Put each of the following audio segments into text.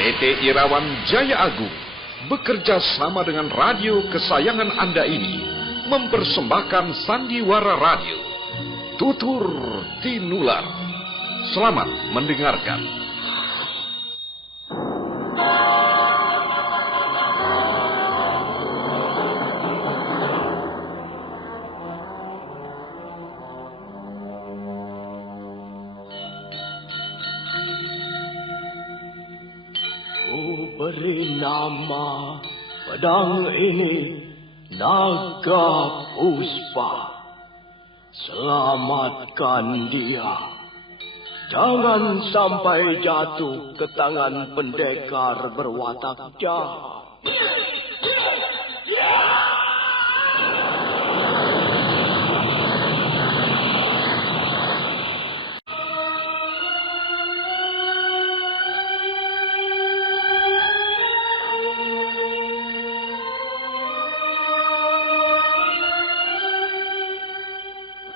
PT Irawan Jaya Agung bekerja sama dengan radio kesayangan Anda ini mempersembahkan sandiwara radio Tutur Tinular. Selamat mendengarkan. Beri nama pedang ini Naga Puspa. Selamatkan dia. Jangan sampai jatuh ke tangan pendekar berwatak jahat.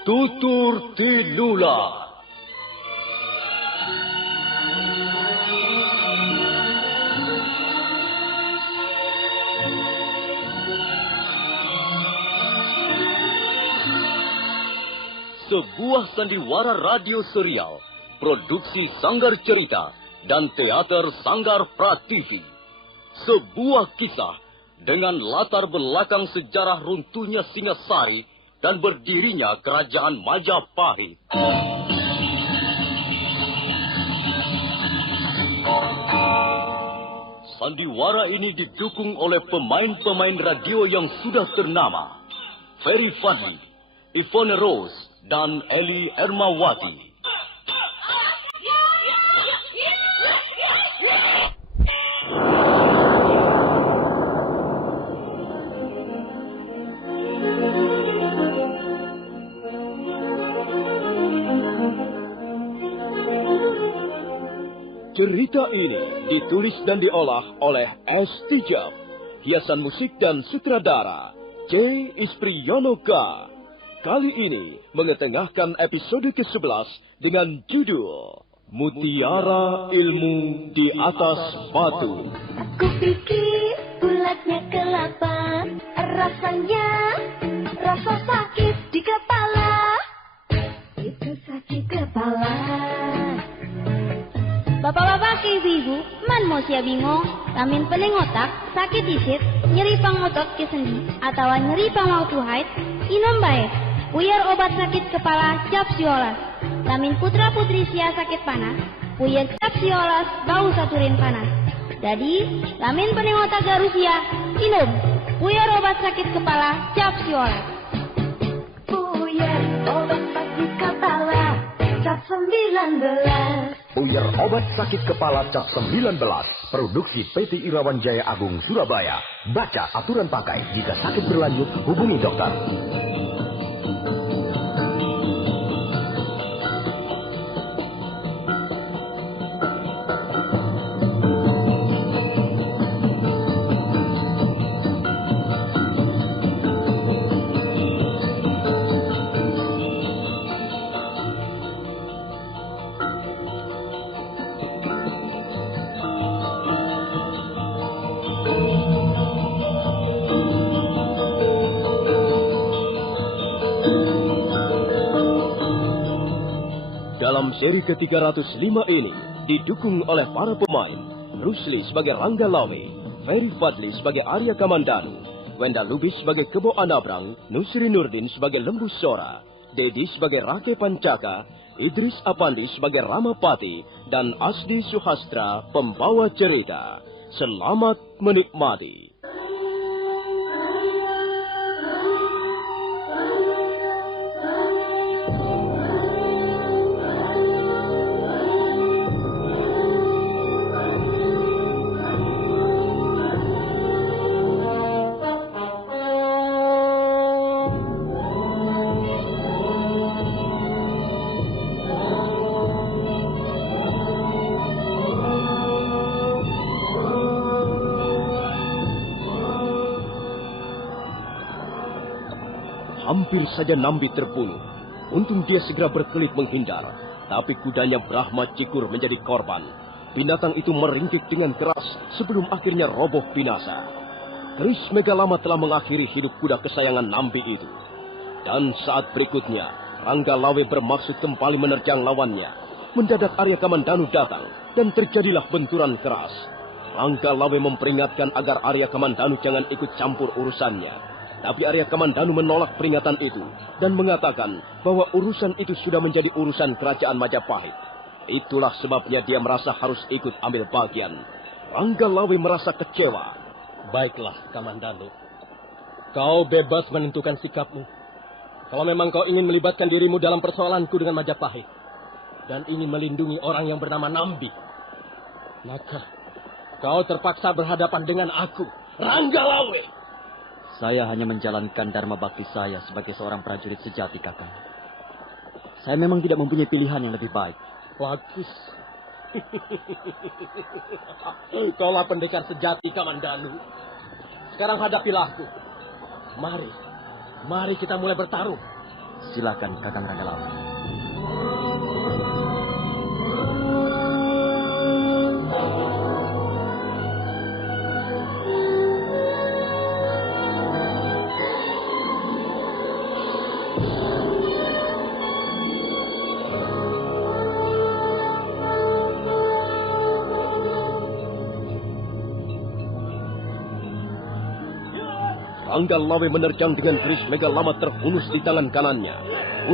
Tutur Tinular. Sebuah sandiwara radio serial, produksi Sanggar Cerita dan Teater Sanggar Prativi. Sebuah kisah dengan latar belakang sejarah runtuhnya Singasari dan berdirinya Kerajaan Majapahit. Sandiwara ini didukung oleh pemain-pemain radio yang sudah ternama. Ferry Fadli, Yvonne Rose, dan Eli Ermawati. Cerita ini ditulis dan diolah oleh S. Tijab, hiasan musik dan sutradara C. Ispriyonoka. Kali ini mengetengahkan episode ke-11 dengan judul Mutiara Ilmu di Atas Batu. Aku pikir bulatnya kelapa, rasanya rasa sakit di kepala. Itu sakit kepala. Bapak-bapak ke ibu-ibu, man mau sia bingung, lamin pening otak, sakit isit, nyeri pang otot ke sendi, atau nyeri pang waktu haid, inom baik. Puyar obat sakit kepala cap siolas. Lamin putra putri sia sakit panas, puyar cap siolas bau saturin panas. Jadi, lamin pening otak garusia, inom. Puyar obat sakit kepala cap siolas. Puyar obat sakit kepala cap 19. Puyar obat sakit kepala cap 19. Produksi PT Irawan Jaya Agung Surabaya. Baca aturan pakai. Jika sakit berlanjut, hubungi dokter. Dalam seri ke-305 ini didukung oleh para pemain Rusli sebagai Rangga Lawe, Ferry Fadli sebagai Arya Kamandanu, Wenda Lubis sebagai Kebo Anabrang, Nusri Nurdin sebagai Lembu Sora, Dedi sebagai Rake Pancaka, Idris Apandi sebagai Ramapati, dan Asdi Suhastra pembawa cerita. Selamat menikmati. Hampir saja Nambi terbunuh. Untung dia segera berkelit menghindar. Tapi kudanya Brahma Cikur menjadi korban. binatang itu meringkik dengan keras sebelum akhirnya roboh binasa. Keris Megalama telah mengakhiri hidup kuda kesayangan Nambi itu. Dan saat berikutnya, Rangga Lawe bermaksud kembali menerjang lawannya. Mendadak Arya Kamandanu datang dan terjadilah benturan keras. Rangga Lawe memperingatkan agar Arya Kamandanu jangan ikut campur urusannya. Tapi Arya Kamandanu menolak peringatan itu dan mengatakan bahwa urusan itu sudah menjadi urusan kerajaan Majapahit. Itulah sebabnya dia merasa harus ikut ambil bagian. Rangga Lawe merasa kecewa. Baiklah, Kamandanu. Kau bebas menentukan sikapmu. Kalau memang kau ingin melibatkan dirimu dalam persoalanku dengan Majapahit dan ingin melindungi orang yang bernama Nambi, maka kau terpaksa berhadapan dengan aku, Rangga Lawe. Saya hanya menjalankan dharma bakti saya sebagai seorang prajurit sejati, Kakang. Saya memang tidak mempunyai pilihan yang lebih baik. Bagus. Kaulah pendekar sejati, Kamandanu. Sekarang hadapilah aku. Mari kita mulai bertarung. Silakan, Kakang Rangga Lawe. Rangga Lawe menerjang dengan keris Megalama terhunus di tangan kanannya.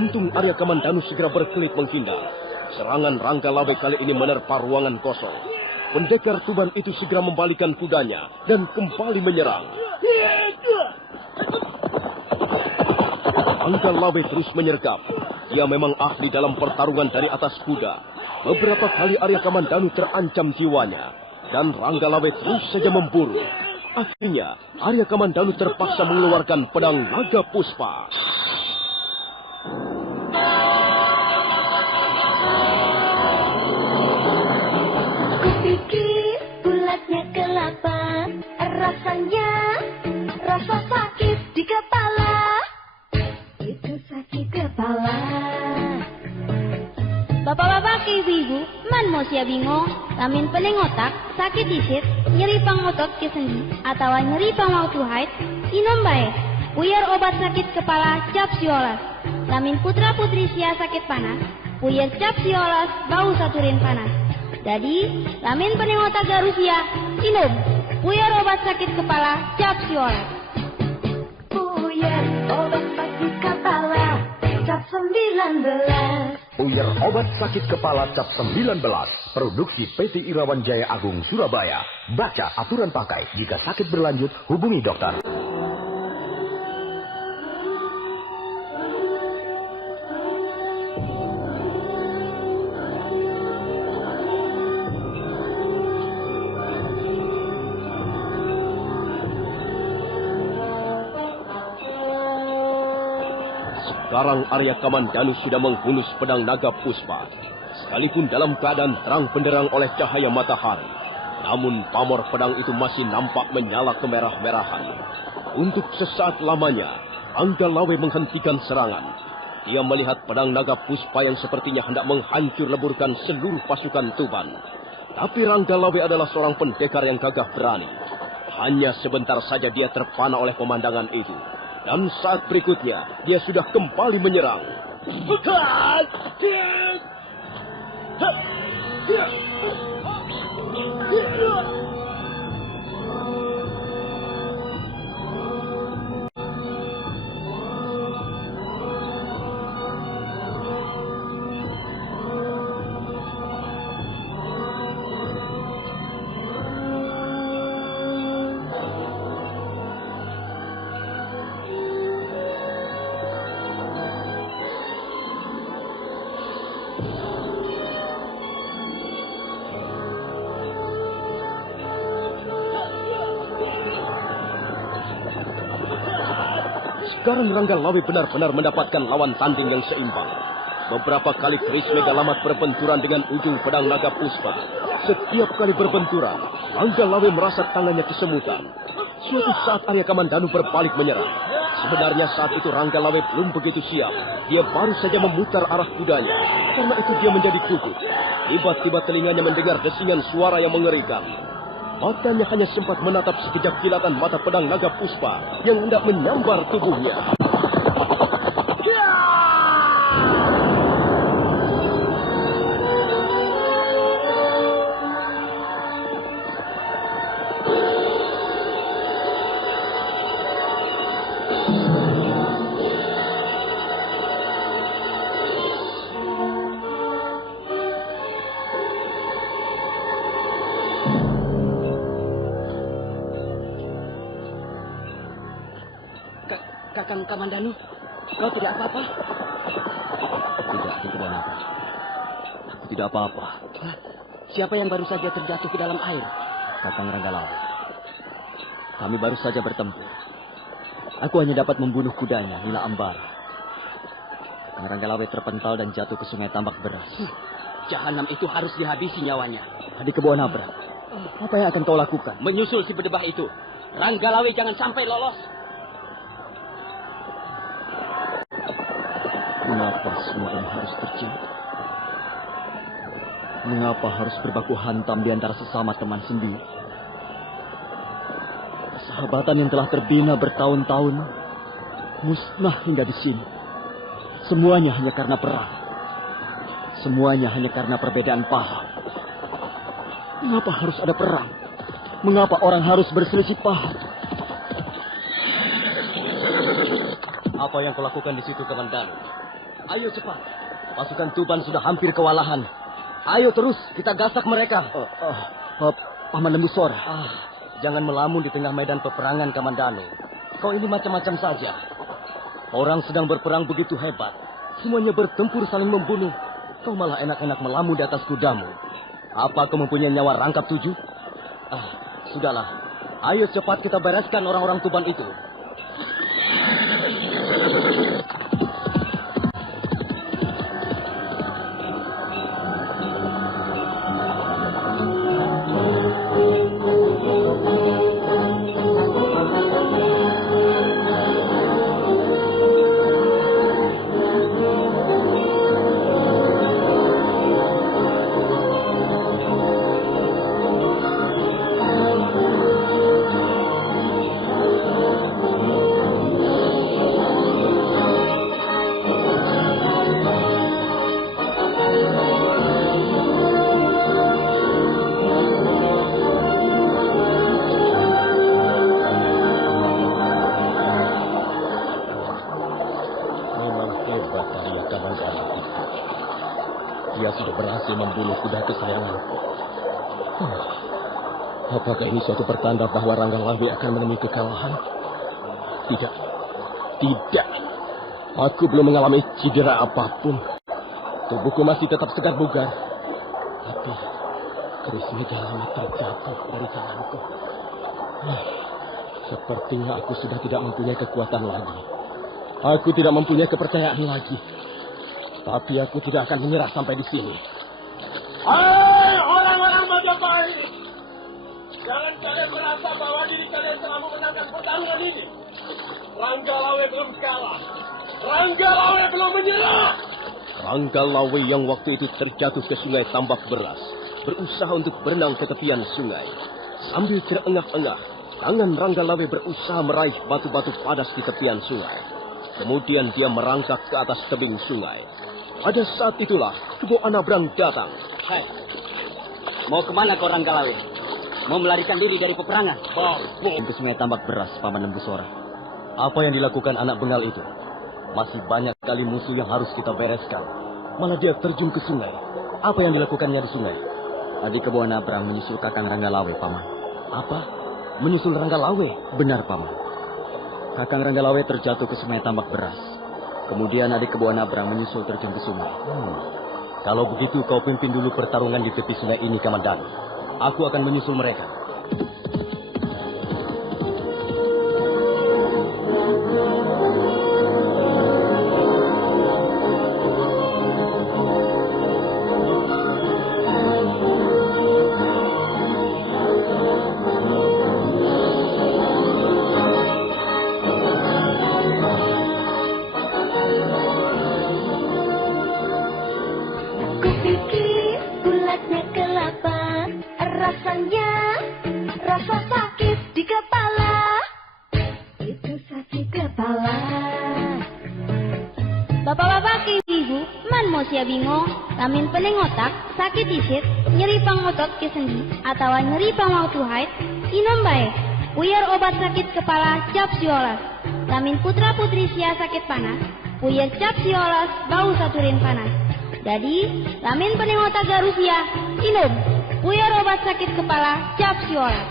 Untung Arya Kamandanu segera berkelit menghindar. Serangan Rangga Lawe kali ini menerpa ruangan kosong. Pendekar Tuban itu segera membalikan kudanya dan kembali menyerang. Rangga Lawe terus menyergap. Dia memang ahli dalam pertarungan dari atas kuda. Beberapa kali Arya Kamandanu terancam jiwanya. Dan Rangga Lawe terus saja memburu. Akhirnya, Arya Kamandanu terpaksa mengeluarkan pedang naga puspa. Kupikir bulatnya kelapa, rasanya rasa sakit di kepala. Itu sakit kepala. Bapak-bapak, ibu-ibu, man mau sia bingung, lamin pening otak, sakit disit, nyeri pangotot ke sendi, atau nyeri pangwaktu haid, inom bae. Puyer obat sakit kepala cap siolas. Lamin putra-putri sia sakit panas, puyer cap siolas bau saturin panas. Jadi, lamin pening otak garusia, inom. Puyer obat sakit kepala cap siolas. Puyer obat sakit kepala cap 19. Puyer obat sakit kepala cap 19. Produksi PT Irawan Jaya Agung Surabaya. Baca aturan pakai. Jika sakit berlanjut, hubungi dokter. Sekarang Arya Kamandanu sudah menghunus pedang naga puspa. Sekalipun dalam keadaan terang benderang oleh cahaya matahari, namun pamor pedang itu masih nampak menyala kemerah-merahan. Untuk sesaat lamanya, Rangga Lawe menghentikan serangan. Dia melihat pedang naga puspa yang sepertinya hendak menghancur leburkan seluruh pasukan Tuban. Tapi Rangga Lawe adalah seorang pendekar yang gagah berani. Hanya sebentar saja dia terpana oleh pemandangan itu. Dan saat berikutnya, dia sudah kembali menyerang. Sekarang Rangga Lawe benar-benar mendapatkan lawan tanding yang seimbang. Beberapa kali keris Megalamat berbenturan dengan ujung pedang naga puspa. Setiap kali berbenturan, Rangga Lawe merasa tangannya kesemutan. Suatu saat Arya Kamandanu berbalik menyerang. Sebenarnya saat itu Rangga Lawe belum begitu siap. Dia baru saja memutar arah kudanya. Karena itu dia menjadi gugup. Tiba-tiba telinganya mendengar desingan suara yang mengerikan. Matanya hanya sempat menatap sekejap kilatan mata pedang naga puspa yang hendak menyambar tubuhnya. Kakang Kamandanu, kau tidak apa-apa? Tidak, Keboan Abrang. Aku tidak apa-apa. Nah, siapa yang baru saja terjatuh ke dalam air? Kakang Ranggalawe. Kami baru saja bertempur. Aku hanya dapat membunuh kudanya, Nila Ambara. Kakang Ranggalawe terpental dan jatuh ke sungai Tambak Beras. Jahanam itu harus dihabisi nyawanya. Adik Keboan Abrang, apa yang akan kau lakukan? Menyusul si berdebah itu. Ranggalawe jangan sampai lolos. Mengapa semua ini harus terjadi? Mengapa harus berbaku hantam di antara sesama teman sendiri? Persahabatan yang telah terbina bertahun-tahun musnah hingga di sini. Semuanya hanya karena perang. Semuanya hanya karena perbedaan paham. Mengapa harus ada perang? Mengapa orang harus berselisih paham? Apa yang kau lakukan di situ, Kamandanu? Ayo cepat. Pasukan Tuban sudah hampir kewalahan. Ayo terus, kita gasak mereka. Paman Lembusora. Jangan melamun di tengah medan peperangan, Kamandanu. Kau ini macam-macam saja. Orang sedang berperang begitu hebat. Semuanya bertempur saling membunuh. Kau malah enak-enak melamun di atas kudamu. Apa kau mempunyai nyawa rangkap 7? Sudahlah. Ayo cepat kita bereskan orang-orang Tuban itu. Dia sudah berhasil membunuh kuda kesayanganku. Apakah ini suatu pertanda bahwa Ranggalawe akan menemui kekalahan? Tidak. Tidak. Aku belum mengalami cedera apapun. Tubuhku masih tetap segar bugar. Tapi keris meja lama terjatuh dari tanganku. Sepertinya aku sudah tidak mempunyai kekuatan lagi. Aku tidak mempunyai kepercayaan lagi. Tapi aku tidak akan menyerah sampai di sini. Hai orang-orang Majapahit! Jangan kalian merasa bahwa diri kalian telah memenangkan pertarungan ini. Ranggalawe belum kalah. Ranggalawe belum menyerah. Ranggalawe yang waktu itu terjatuh ke sungai Tambak Beras berusaha untuk berenang ke tepian sungai. Sambil terengah-engah, tangan Ranggalawe berusaha meraih batu-batu padas di tepian sungai. Kemudian dia merangkak ke atas tebing sungai. Pada saat itulah Kebo Anabrang datang. Hai, mau kemana kau Ranggalawe? Mau melarikan diri dari peperangan? Ke sungai Tambak Beras, Paman Lembusora. Apa yang dilakukan anak bengal itu? Masih banyak kali musuh yang harus kita bereskan. Malah dia terjun ke sungai. Apa yang dilakukannya di sungai? Tadi Kebo Anabrang menyusul Kakang Ranggalawe, Paman. Apa? Menyusul Ranggalawe? Benar, Paman. Kakang Ranggalawe terjatuh ke sungai Tambak Beras. Kemudian adik Kebo Anabrang menyusul terjun ke sungai. Kalau begitu kau pimpin dulu pertarungan di tepi sungai ini, Kamandanu. Aku akan menyusul mereka. Kupikir bulan bulatnya kelapa, rasanya rasa sakit di kepala. Itu sakit kepala. Bapak-bapak ibu-ibu, man mau sia bingung, lamin pening otak, sakit isit, nyeri pangotot ke sendi, atau nyeri pangwaktu haid, inom baik. Puyer obat sakit kepala cap siolas. Lamin putra putri sia sakit panas, puyer cap siolas bau saturin panas. Jadi, lamin pening otak garusia, inom. Puyer obat sakit kepala cap siolas.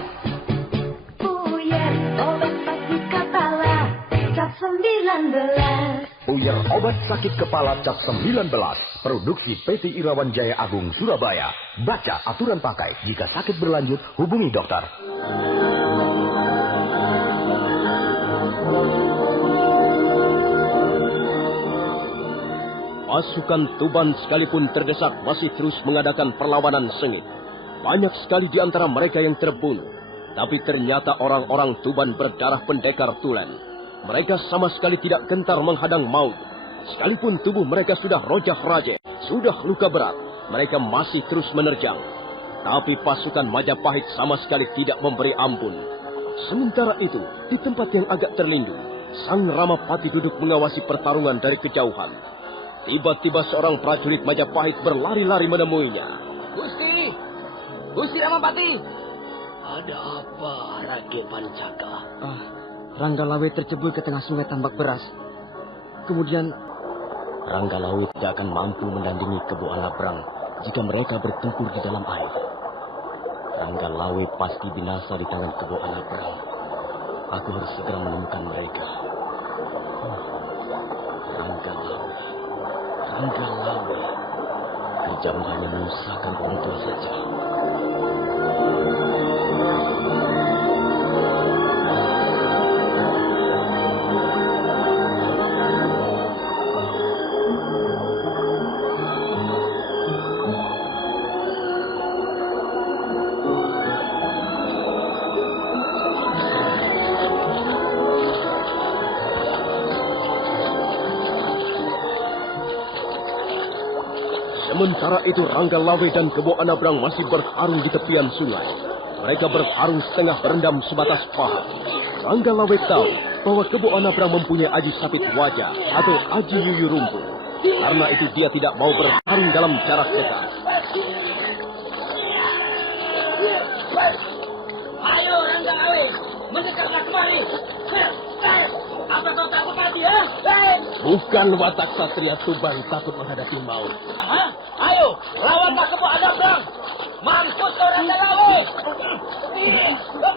Puyer obat sakit kepala cap 19. Puyer obat sakit kepala cap 19. Produksi PT Irawan Jaya Agung Surabaya. Baca aturan pakai. Jika sakit berlanjut, hubungi dokter. Pasukan Tuban sekalipun terdesak masih terus mengadakan perlawanan sengit. Banyak sekali di antara mereka yang terbunuh. Tapi ternyata orang-orang Tuban berdarah pendekar tulen. Mereka sama sekali tidak gentar menghadang maut. Sekalipun tubuh mereka sudah rojah-rajah, sudah luka berat, mereka masih terus menerjang. Tapi pasukan Majapahit sama sekali tidak memberi ampun. Sementara itu, di tempat yang agak terlindung, Sang Ramapati duduk mengawasi pertarungan dari kejauhan. Tiba-tiba seorang prajurit Majapahit berlari-lari menemuinya. Gusti! Gusti Ramapati! Ada apa, Rage Pancaka? Ranggalawe tercebur ke tengah sungai tambak beras. Kemudian Ranggalawe tidak akan mampu menandingi Kebo Anabrang jika mereka bertempur di dalam air. Ranggalawe pasti binasa di tangan Kebo Anabrang. Aku harus segera menemukan mereka. Ranggalawe. Kerjamu hanya menyusahkan orang tua saja. Sementara itu Ranggalawe dan Kebo Anabrang masih bertarung di tepian sungai. Mereka bertarung setengah berendam sebatas paha. Ranggalawe tahu bahwa Kebo Anabrang mempunyai aji sapit wajah atau aji yuyu rumpuh. Karena itu dia tidak mau bertarung dalam jarak dekat. Ayo Ranggalawe, mendekatlah kemari. Apa kau takut mati, ya? Bukan watak satria Tuban takut menghadapi maut. Hah? Ayo, lawanlah Kebo Anabrang. Mampus kau Ranggalawe.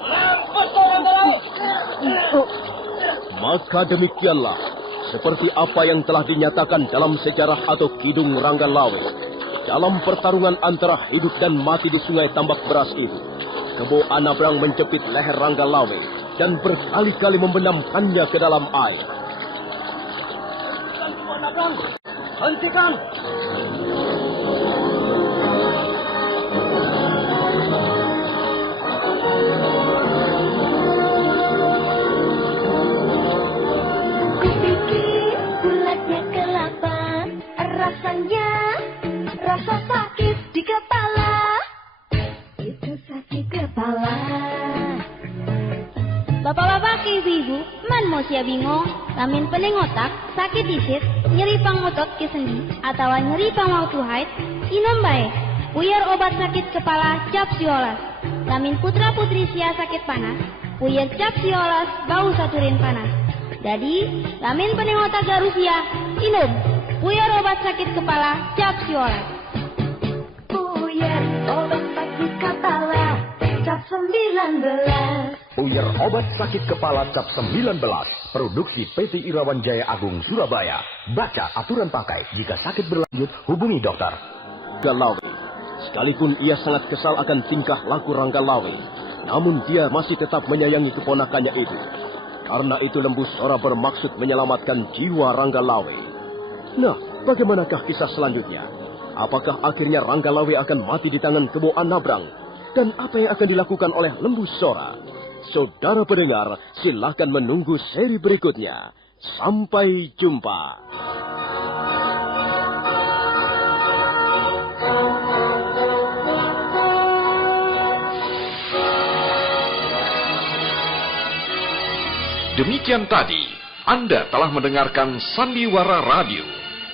Mampus kau Ranggalawe. Maka demikianlah, seperti apa yang telah dinyatakan dalam sejarah atau Kidung Ranggalawe. Dalam pertarungan antara hidup dan mati di sungai tambak beras itu, Kebo Anabrang menjepit leher Ranggalawe dan berkali-kali membenamkannya ke dalam air. Hentikan! Kupikir bulatnya kelapa, rasanya rasa sakit di kepala. Itu sakit kepala. Bapak-bapak ibu-ibu, man mau sia bingung, lamin pening otak, sakit isit, nyeri pangotot ke sendi, atau nyeri pangwaktu haid, inom baik. Puyer obat sakit kepala cap siolas. Lamin putra putri sia sakit panas, puyer cap siolas bau saturin panas. Jadi, lamin pening otak garusia, inom. Puyer obat sakit kepala cap siolas. Puyer obat sakit kepala cap 19. Puyer obat sakit kepala cap 19. Produksi PT Irawan Jaya Agung Surabaya. Baca aturan pakai. Jika sakit berlanjut, hubungi dokter. Ranggalawe, sekalipun ia sangat kesal akan tingkah laku Ranggalawe, namun dia masih tetap menyayangi keponakannya itu. Karena itu Lembu Sora bermaksud menyelamatkan jiwa Ranggalawe. Nah, bagaimanakah kisah selanjutnya? Apakah akhirnya Ranggalawe akan mati di tangan Kebo Anabrang? Dan apa yang akan dilakukan oleh Lembu Sora? Saudara pendengar, silakan menunggu seri berikutnya. Sampai jumpa. demikian tadi, Anda telah mendengarkan Sandiwara Radio,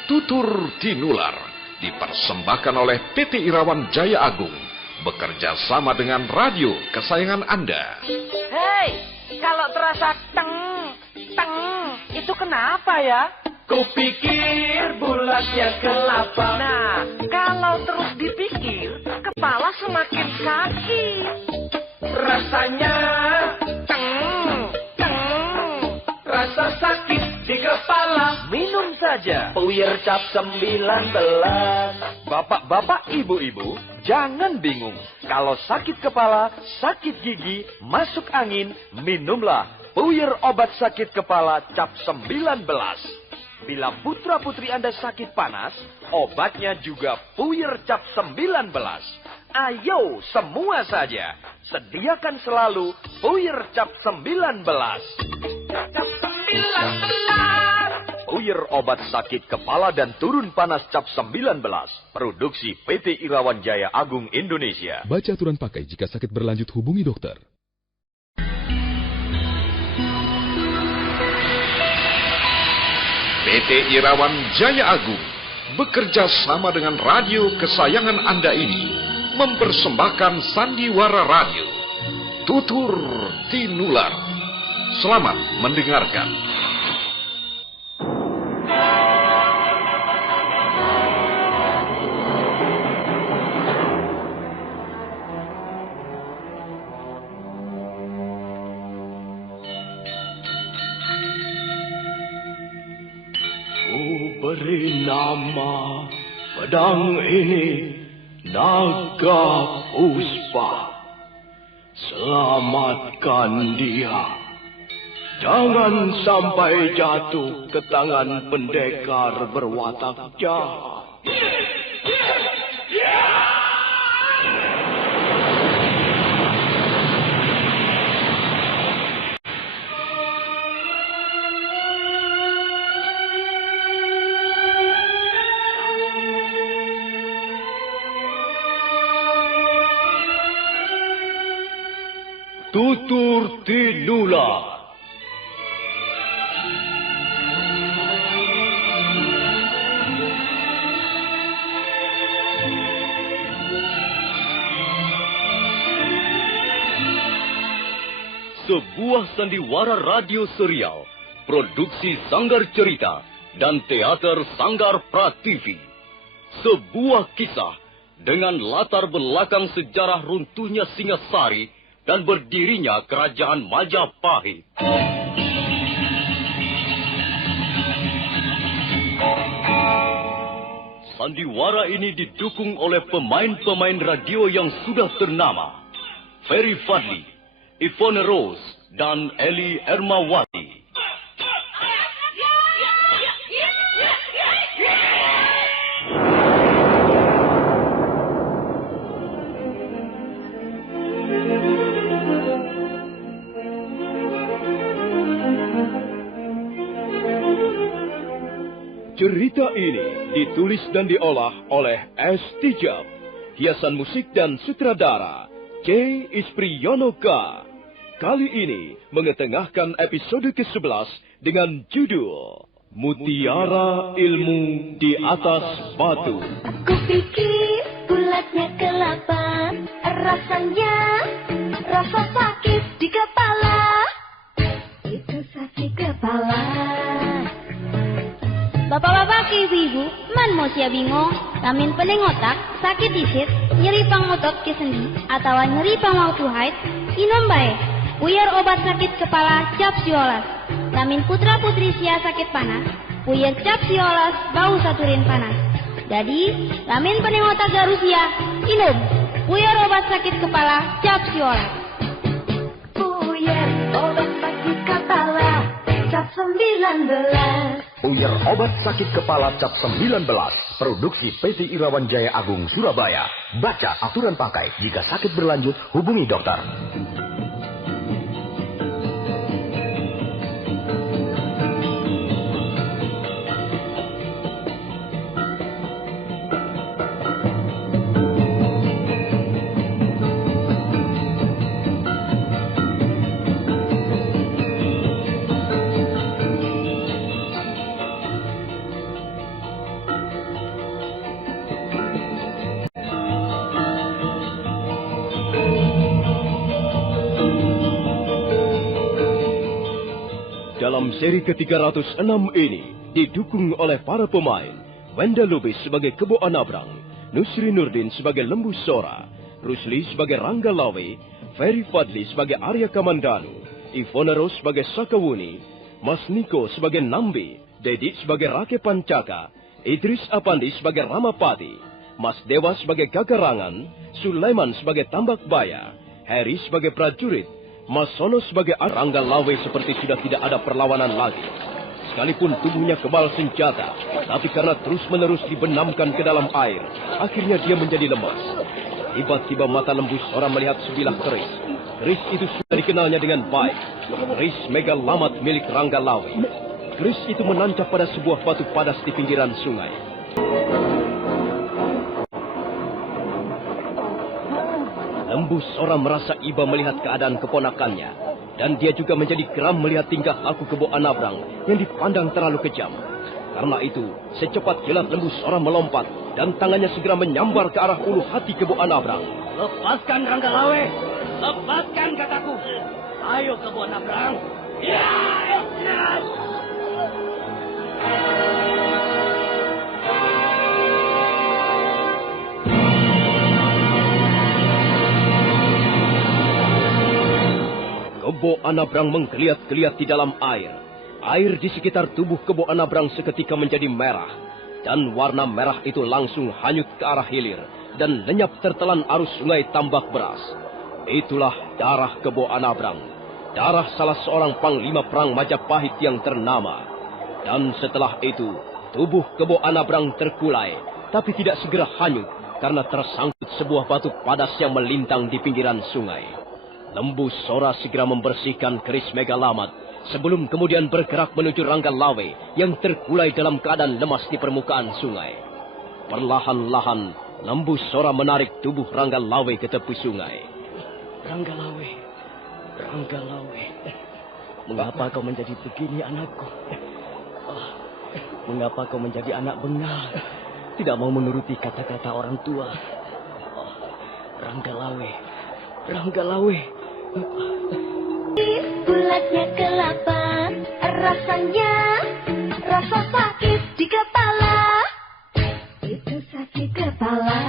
Tutur Tinular, dipersembahkan oleh PT Irawan Jaya Agung, bekerja sama dengan radio kesayangan Anda. Hei, kalau terasa teng, itu kenapa ya? Kupikir bulatnya kelapa. Nah, kalau terus dipikir, kepala semakin sakit. Rasanya rasa sakit di kepala. Minum saja Puyer Cap 19. Bapak-bapak, ibu-ibu, jangan bingung. Kalau sakit kepala, sakit gigi, masuk angin, minumlah Puyer obat sakit kepala Cap 19. Bila putra-putri Anda sakit panas, obatnya juga Puyer Cap 19. Ayo, semua saja. Sediakan selalu Puyer Cap 19. Cap 19. Puyer obat sakit kepala dan turun panas Cap 19. Produksi PT Irawan Jaya Agung Indonesia. Baca aturan pakai jika sakit berlanjut, hubungi dokter. PT Irawan Jaya Agung bekerja sama dengan radio kesayangan Anda ini mempersembahkan Sandiwara Radio, Tutur Tinular. Selamat mendengarkan. Beri nama pedang ini Naga Puspa. Selamatkan dia. Jangan sampai jatuh ke tangan pendekar berwatak jahat. Tutur Tinular. Sebuah sandiwara radio serial, produksi Sanggar Cerita dan Teater Sanggar Prativi. Sebuah kisah dengan latar belakang sejarah runtuhnya Singasari dan berdirinya Kerajaan Majapahit. Sandiwara ini didukung oleh pemain-pemain radio yang sudah ternama. Ferry Fadli, Ivone Rose, dan Eli Ermawati. Cerita ini ditulis dan diolah oleh S. Tijab. Hiasan musik dan sutradara C. Ispriyonoka. Kali ini mengetengahkan episode ke-11 dengan judul Mutiara Ilmu di Atas Batu. Aku pikir bulatnya kelapa, rasanya rasa sakit di kepala. Itu sakit kepala. Bapak-bapak, ibu-ibu, man mau sia bingung, lamin pening otak, sakit disit, nyeri pang otot ke sendi, atau nyeri pang waktu haid, inom bae. Puyer obat sakit kepala Cap 19. Lamin putra-putri sia sakit panas, puyer Cap 19 bau saturin panas. Jadi, lamin pening otak garusia, inom puyer obat sakit kepala Cap 19. Puyer obat sakit kepala Cap 19. Puyer obat sakit kepala Cap 19. Produksi PT Irawan Jaya Agung Surabaya. Baca aturan pakai. Jika sakit berlanjut, hubungi dokter. seri ke-306 ini didukung oleh para pemain Wenda Lubis sebagai Kebo Anabrang, Nusri Nurdin sebagai Lembu Sora, Rusli sebagai Rangga Lawe, Ferry Fadli sebagai Arya Kamandanu, Ivona Rose sebagai Sakawuni, Mas Niko sebagai Nambi, Dedi sebagai Rake Pancaka, Idris Apandi sebagai Ramapati, Mas Dewa sebagai Gagarangan, Sulaiman sebagai Tambak Baya, Heri sebagai prajurit, Mas Sono sebagai Rangga Lawe seperti sudah tidak ada perlawanan lagi. Sekalipun tubuhnya kebal senjata, tapi karena terus-menerus dibenamkan ke dalam air, akhirnya dia menjadi lemas. Tiba-tiba mata Lembu Sora melihat sebilah keris. Keris itu sudah dikenalnya dengan baik. Keris Mega Lamat milik Rangga Lawe. Keris itu menancap pada sebuah batu padas di pinggiran sungai. Lembu Sora merasa iba melihat keadaan keponakannya, dan dia juga menjadi geram melihat tingkah laku Kebo Anabrang yang dipandang terlalu kejam. Karena itu, secepat kilat Lembu Sora melompat dan tangannya segera menyambar ke arah ulu hati Kebo Anabrang. Lepaskan Rangga Lawe, lepaskan kataku. Ayo Kebo Anabrang. Ya. Kebo Anabrang menggeliat-geliat di dalam air. Air di sekitar tubuh Kebo Anabrang seketika menjadi merah. Dan warna merah itu langsung hanyut ke arah hilir dan lenyap tertelan arus sungai Tambak Beras. Itulah darah Kebo Anabrang. Darah salah seorang panglima perang Majapahit yang ternama. Dan setelah itu, tubuh Kebo Anabrang terkulai, tapi tidak segera hanyut karena tersangkut sebuah batu padas yang melintang di pinggiran sungai. Lembu Sora segera membersihkan keris Mega Lamat sebelum kemudian bergerak menuju Rangga Lawe yang terkulai dalam keadaan lemas di permukaan sungai. Perlahan-lahan, Lembu Sora menarik tubuh Rangga Lawe ke tepi sungai. Rangga Lawe, Rangga Lawe, mengapa kau menjadi begini anakku? Mengapa kau menjadi anak bengal, tidak mau menuruti kata-kata orang tua? Rangga Lawe, Rangga Lawe. Bulatnya kelapa, rasanya rasa sakit di kepala. Itu sakit kepala.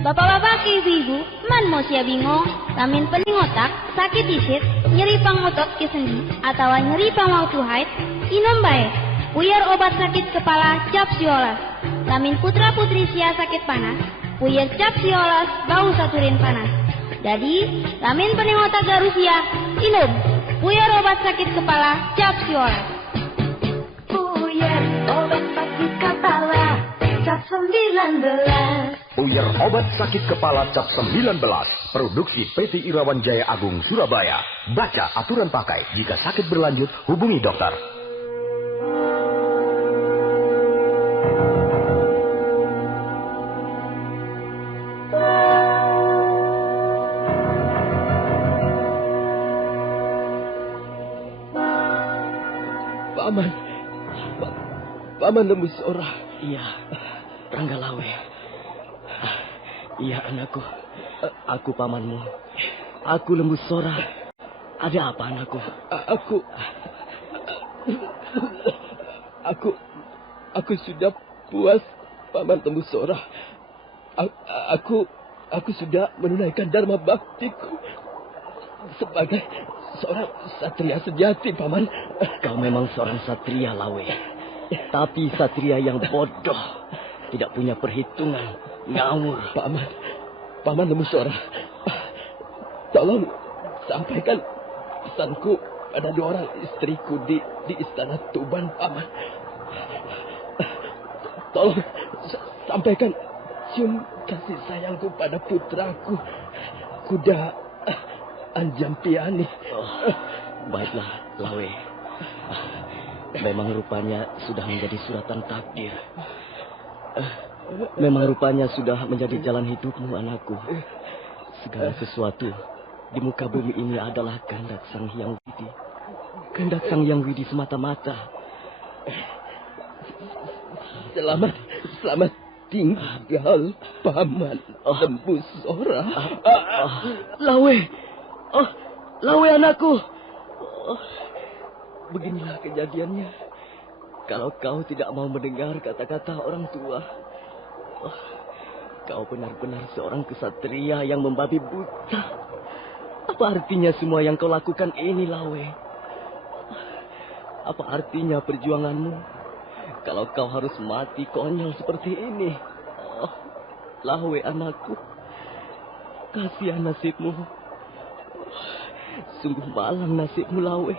Bapak-bapak, ibu-ibu, man mau sia bingung, lamin pening otak, sakit isit, nyeri pang otot ke sendi, atau nyeri pang waktu haid, inom baik. Puyar obat sakit kepala cap siolas. Lamin putra-putri sia sakit panas, puyar cap siolas bau saturin panas. Jadi, lamin pening otak garusia, inom. Puyar obat sakit kepala cap siolas. Puyar obat sakit kepala cap 19. Puyar obat sakit kepala cap 19. Produksi PT Irawan Jaya Agung Surabaya. Baca aturan pakai. Jika sakit berlanjut, hubungi dokter. Paman Lembu Sora. Iya, Rangga Lawe. Iya anakku, aku pamanmu. Aku Lembu Sora. Ada apa anakku? Aku sudah puas, Paman Lembu Sora. Aku sudah menunaikan dharma baktiku sebagai seorang satria sejati, Paman. Kau memang seorang satria, Lawe. Tapi satria yang bodoh, tidak punya perhitungan, ngawur. Paman Lembu Sora, tolong sampaikan pesanku pada 2 orang istriku di istana Tuban, Paman. Tolong sampaikan cium kasih sayangku pada putraku, kuda Anjampiani. Baiklah, Lawe. Memang rupanya sudah menjadi suratan takdir. Memang rupanya sudah menjadi jalan hidupmu, anakku. Segala sesuatu di muka bumi ini adalah kehendak Sang Hyang Widi. Kehendak Sang Hyang Widi semata-mata. Selamat tinggal, Paman Lembu Sora. Lawe. Lawe anakku. beginilah kejadiannya. Kalau kau tidak mau mendengar kata-kata orang tua, kau benar-benar seorang kesatria yang membabi buta. Apa artinya semua yang kau lakukan ini, Lawe? Apa artinya perjuanganmu kalau kau harus mati konyol seperti ini? Lawe anakku, kasihan nasibmu. Sungguh malang nasibmu, Lawe.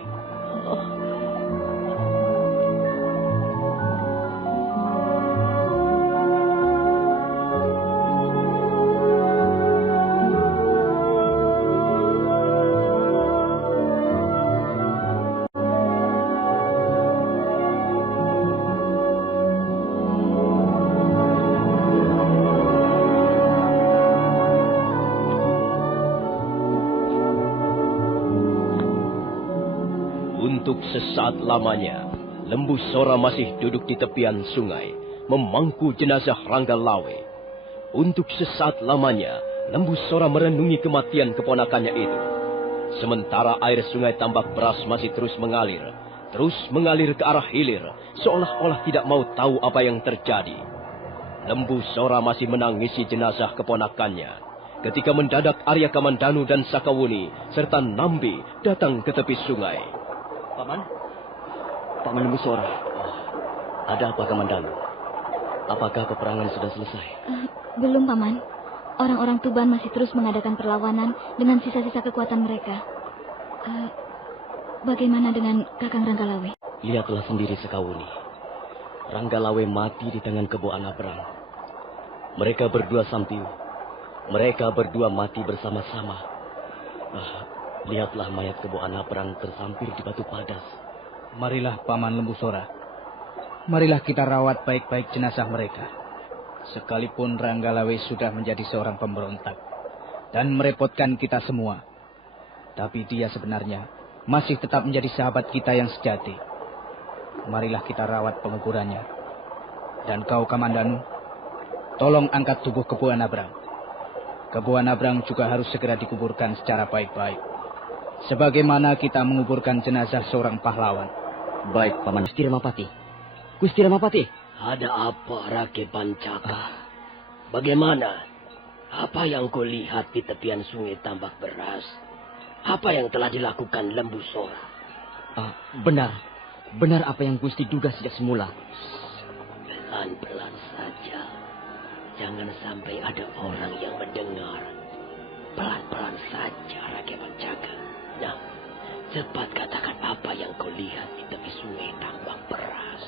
Untuk sesaat lamanya, Lembu Sora masih duduk di tepian sungai, memangku jenazah Rangga Lawe. Untuk sesaat lamanya, Lembu Sora merenungi kematian keponakannya itu. Sementara air sungai Tambak Beras masih terus mengalir ke arah hilir, seolah-olah tidak mau tahu apa yang terjadi. Lembu Sora masih menangisi jenazah keponakannya, ketika mendadak Arya Kamandanu dan Sakawuni serta Nambi datang ke tepi sungai. Paman Lembu Sora. Ada apa, Kamandanu? Apakah peperangan sudah selesai? Belum, Paman. Orang-orang Tuban masih terus mengadakan perlawanan dengan sisa-sisa kekuatan mereka. Bagaimana dengan Kakang Ranggalawe? Lihatlah sendiri, Sakawuni. Ranggalawe mati di tangan Kebo Anabrang. Mereka berdua sampiu. Mereka berdua mati bersama-sama. Lihatlah mayat Kebo Anabrang tersampir di batu padas. Marilah, Paman Lembu Sora. Marilah kita rawat baik-baik jenazah mereka. Sekalipun Ranggalawe sudah menjadi seorang pemberontak dan merepotkan kita semua, tapi dia sebenarnya masih tetap menjadi sahabat kita yang sejati. Marilah kita rawat penguburannya. Dan kau, Kamandanu, tolong angkat tubuh Kebo Anabrang. Kebo Anabrang juga harus segera dikuburkan secara baik-baik, sebagaimana kita menguburkan jenazah seorang pahlawan. Baik, Paman. Gusti Ramapati. Ada apa, Rake Pancaka? Bagaimana? Apa yang kau lihat di tepian sungai Tambak Beras? Apa yang telah dilakukan Lembu Sora? Benar apa yang Gusti duga sejak semula. Pelan-pelan saja. Jangan sampai ada orang yang mendengar. Pelan-pelan saja, Rake Pancaka. Nah, cepat katakan apa yang kau lihat di tepi sungai Tambak Beras.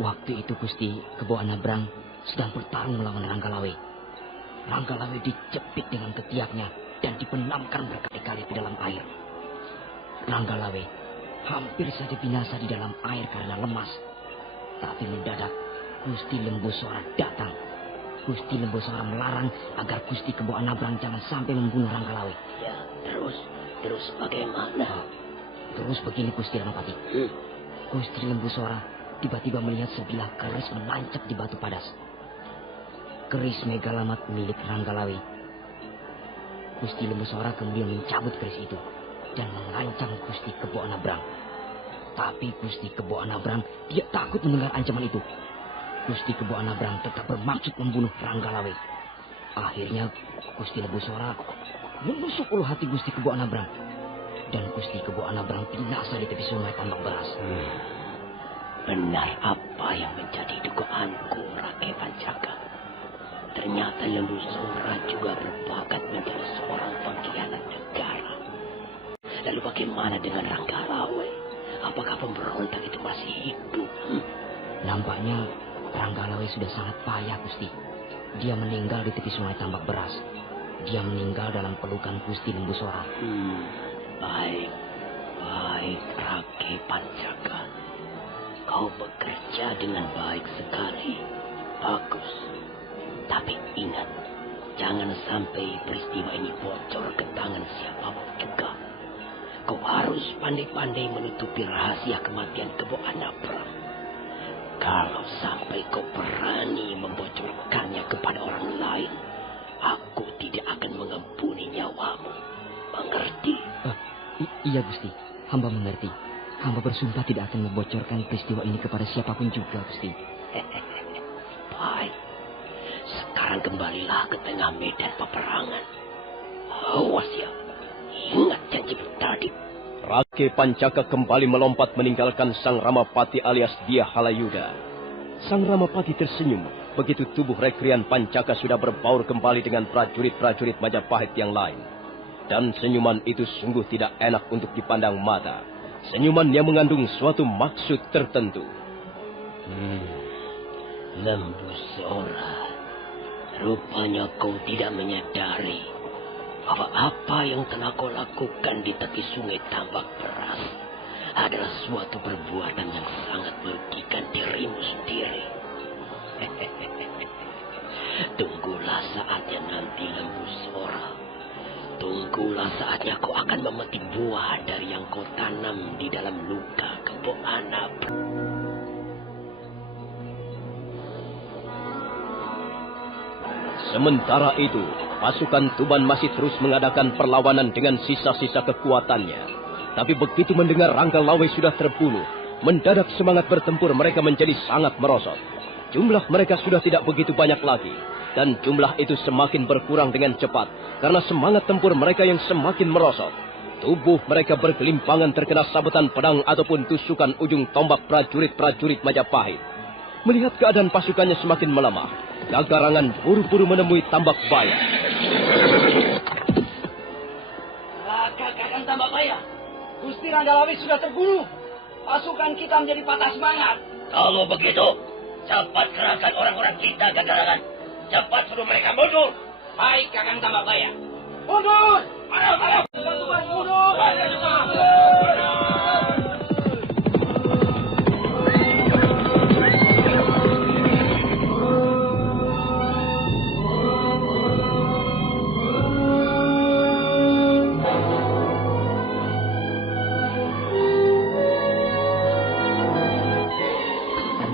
Waktu itu, Gusti, Kebo Anabrang sedang bertarung melawan Ranggalawe. Ranggalawe dijepit dengan ketiaknya dan dibenamkan berkali-kali di dalam air. Ranggalawe hampir saja binasa di dalam air karena lemas. Tapi mendadak Gusti Lembu Sora datang. Gusti Lembu Sora melarang agar Gusti Kebo Anabrang jangan sampai membunuh Ranggalawe. Ya, terus bagaimana? Terus begini, Gusti Ramapati. Gusti Lembu Sora tiba-tiba melihat sebilah keris menancap di batu padas. Keris Megalamat milik Ranggalawe. Gusti Lembu Sora kemudian mencabut keris itu dan mengancam Gusti Kebo Anabrang. Tapi Gusti Kebo Anabrang tidak takut mendengar ancaman itu. Gusti Kebo Anabrang tetap bermaksud membunuh Ranggalawe. Akhirnya Gusti Lembu Sora menusuk ulu hati Gusti Kebo Anabrang. Dan Gusti Kebo Anabrang binasa di tepi sungai Tambak Beras. Benar apa yang menjadi dugaanku, Rake Pancaka. Ternyata Lembu Sora juga berbakat menjadi seorang pengkhianat negara. Lalu bagaimana dengan Ranggalawe? Apakah pemberontak itu masih hidup? Nampaknya Ranggalawe sudah sangat payah, Gusti. Dia meninggal di tepi sungai Tambak Beras. Dia meninggal dalam pelukan Gusti Lembu Sora. Baik, Rake Pancaka. Kau bekerja dengan baik sekali. Bagus. Tapi ingat, jangan sampai peristiwa ini bocor ke tangan siapapun juga. Kau harus pandai-pandai menutupi rahasia kematian Kebo Anabrang. Kalau sampai kau berani membocorkannya kepada orang lain, aku tidak akan mengampuni nyawamu. Mengerti? Iya, Gusti. Hamba mengerti. Hamba bersumpah tidak akan membocorkan peristiwa ini kepada siapapun juga, Gusti. Baik. Sekarang kembalilah ke tengah medan peperangan. Awas ya. Ingat janji tadi. Rake Pancaka kembali melompat meninggalkan Sang Ramapati alias Dia Halayuda. Sang Ramapati tersenyum begitu tubuh Rekrian Pancaka sudah berbaur kembali dengan prajurit-prajurit Majapahit yang lain. Dan senyuman itu sungguh tidak enak untuk dipandang mata. Senyuman yang mengandung suatu maksud tertentu. Lembu Sora, rupanya kau tidak menyadari bahwa apa yang telah kau lakukan di tepi sungai Tambak Beras adalah suatu perbuatan yang sangat merugikan dirimu sendiri. Tunggulah saatnya nanti, Lembu Sora. Tunggulah saatnya kau akan memetik buah dari yang kau tanam di dalam luka kebo anak. Sementara itu, pasukan Tuban masih terus mengadakan perlawanan dengan sisa-sisa kekuatannya. Tapi begitu mendengar Rangga Lawe sudah terbunuh, mendadak semangat bertempur mereka menjadi sangat merosot. Jumlah mereka sudah tidak begitu banyak lagi. Dan jumlah itu semakin berkurang dengan cepat karena semangat tempur mereka yang semakin merosot. Tubuh mereka bergelimpangan terkena sabetan pedang ataupun tusukan ujung tombak prajurit-prajurit Majapahit. Melihat keadaan pasukannya semakin melemah, Gagarangan buru-buru menemui Tambak Baya. Kakang Tambak Baya, Gusti Ranggalawe sudah terbunuh. Pasukan kita menjadi patah semangat. Kalau begitu, cepat kerahkan orang-orang kita, Gagarangan. Cepat suruh mereka mundur. Baik, Kakang Tambak Baya. Mundur! Ayo! Mundur!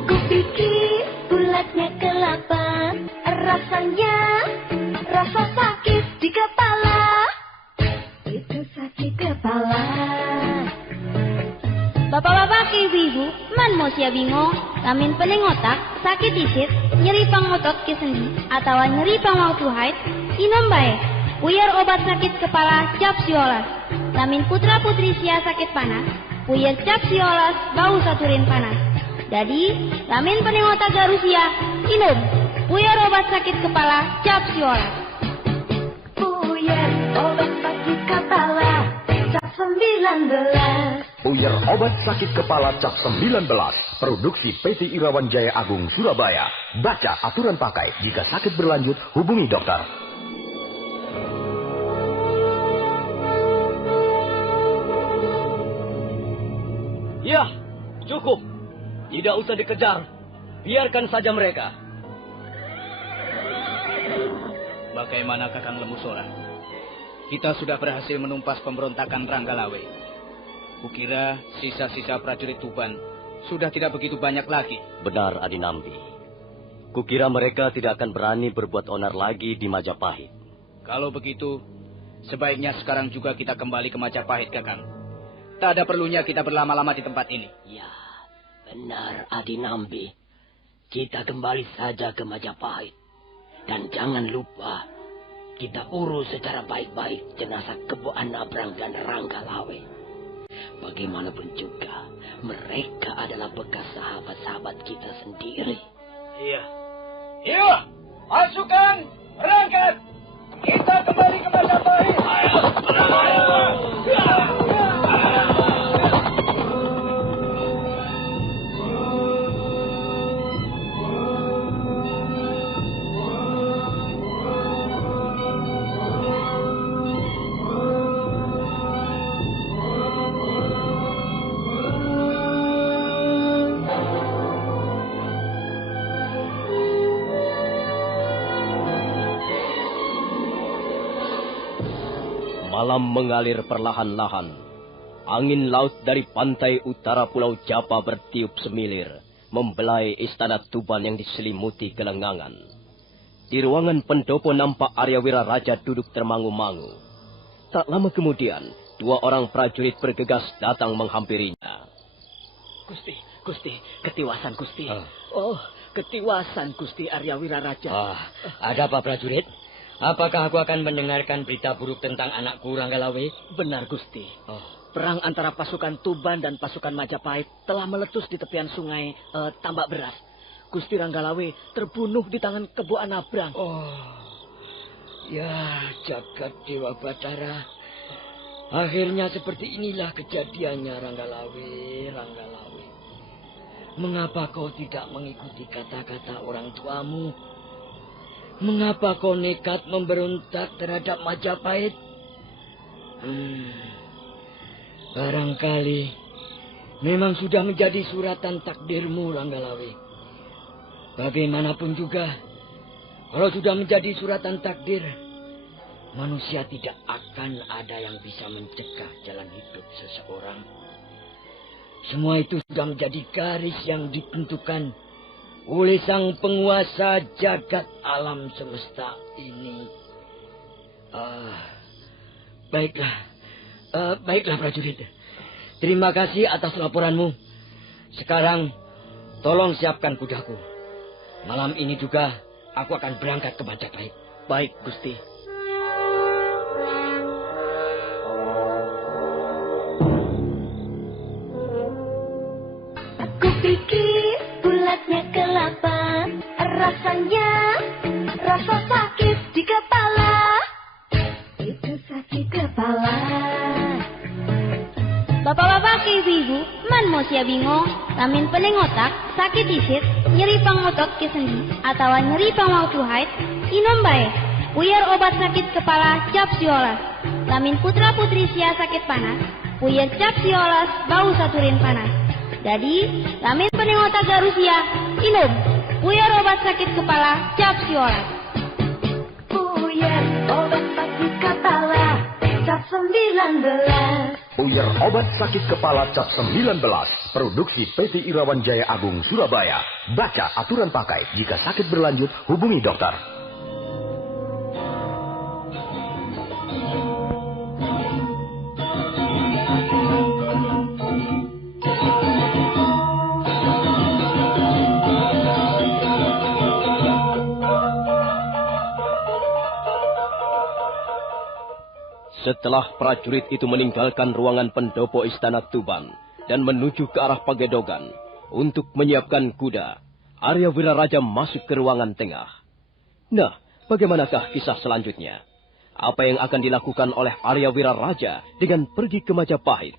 Kupikir bulatnya kelapa, rasanya rasa sakit di kepala. Itu sakit kepala. Bapak-bapak, ibu-ibu, man mau sia bingung, lamin pening otak, sakit isit, nyeri pangotot ke sendi, atau nyeri pangwau haid, inom bae. Puyar obat sakit kepala cap siolas. Lamin putra-putri sia sakit panas, puyar cap siolas bau saturin panas. Jadi, lamin pening otak garusia, inom. Puyar obat sakit kepala cap siolas. Puyar obat sakit kepala cap 19. Puyar obat sakit kepala cap 19. Produksi PT Irawan Jaya Agung Surabaya. Baca aturan pakai. Jika sakit berlanjut, hubungi dokter. Ya, cukup. Tidak usah dikejar. Biarkan saja mereka. Bagaimana Kakang Lembu Sora? Kita sudah berhasil menumpas pemberontakan Ranggalawe. Kukira sisa-sisa prajurit Tuban sudah tidak begitu banyak lagi. Benar, Adinambi. Kukira mereka tidak akan berani berbuat onar lagi di Majapahit. Kalau begitu, sebaiknya sekarang juga kita kembali ke Majapahit, Kakang. Tak ada perlunya kita berlama-lama di tempat ini. Ya, benar, Adinambi. Kita kembali saja ke Majapahit. Dan jangan lupa, kita urus secara baik-baik jenazah Kebo Anabrang dan Ranggalawe. Bagaimanapun juga, mereka adalah bekas sahabat-sahabat kita sendiri. Iya. Iya, pasukan berangkat. Kita kembali ke Majapahit. Ayo, Malam mengalir perlahan-lahan. Angin laut dari pantai utara Pulau Japa bertiup semilir, membelai istana Tuban yang diselimuti kelengangan. Di ruangan pendopo nampak Arya Wiraraja duduk termangu-mangu. Tak lama kemudian, 2 orang prajurit bergegas datang menghampirinya. Gusti, ketiwasan Gusti. Oh, ketiwasan Gusti Arya Wiraraja. Ada apa prajurit? Apakah aku akan mendengarkan berita buruk tentang anakku Ranggalawe? Benar Gusti. Perang antara pasukan Tuban dan pasukan Majapahit telah meletus di tepian sungai Tambak Beras. Gusti Ranggalawe terbunuh di tangan Kebo Anabrang. Ya, jagat Dewa Batara. Akhirnya seperti inilah kejadiannya, Ranggalawe. Mengapa kau tidak mengikuti kata-kata orang tuamu? Mengapa kau nekat memberontak terhadap Majapahit? Barangkali memang sudah menjadi suratan takdirmu, Ranggalawe. Bagaimanapun juga, kalau sudah menjadi suratan takdir, manusia tidak akan ada yang bisa mencegah jalan hidup seseorang. Semua itu sudah menjadi garis yang ditentukan oleh sang penguasa jagat alam semesta ini. Baiklah prajurit. Terima kasih atas laporanmu. Sekarang tolong siapkan kudaku. Malam ini juga aku akan berangkat ke Majapahit. Baik, Gusti. Aku pikir bulatnya kelapa, rasanya rasa sakit di kepala. Itu sakit kepala. Bapak-bapak, ibu-ibu, man mau sia bingung, lamin pening otak, sakit isit, nyeri pangotot ke sendi, atau nyeri pangwau haid, inom bae. Puyer obat sakit kepala cap siolas. Lamin putra-putri sia sakit panas, puyer cap siolas bau saturin panas. Jadi, lamin pening otak garusia, inom. Puyer obat sakit kepala cap siolas. Puyer obat sakit kepala cap 19. Puyer obat sakit kepala cap 19. Produksi PT Irawan Jaya Agung Surabaya. Baca aturan pakai. Jika sakit berlanjut, hubungi dokter. Setelah prajurit itu meninggalkan ruangan pendopo Istana Tuban dan menuju ke arah Pagedogan untuk menyiapkan kuda, Arya Wiraraja masuk ke ruangan tengah. Nah, bagaimanakah kisah selanjutnya? Apa yang akan dilakukan oleh Arya Wiraraja dengan pergi ke Majapahit?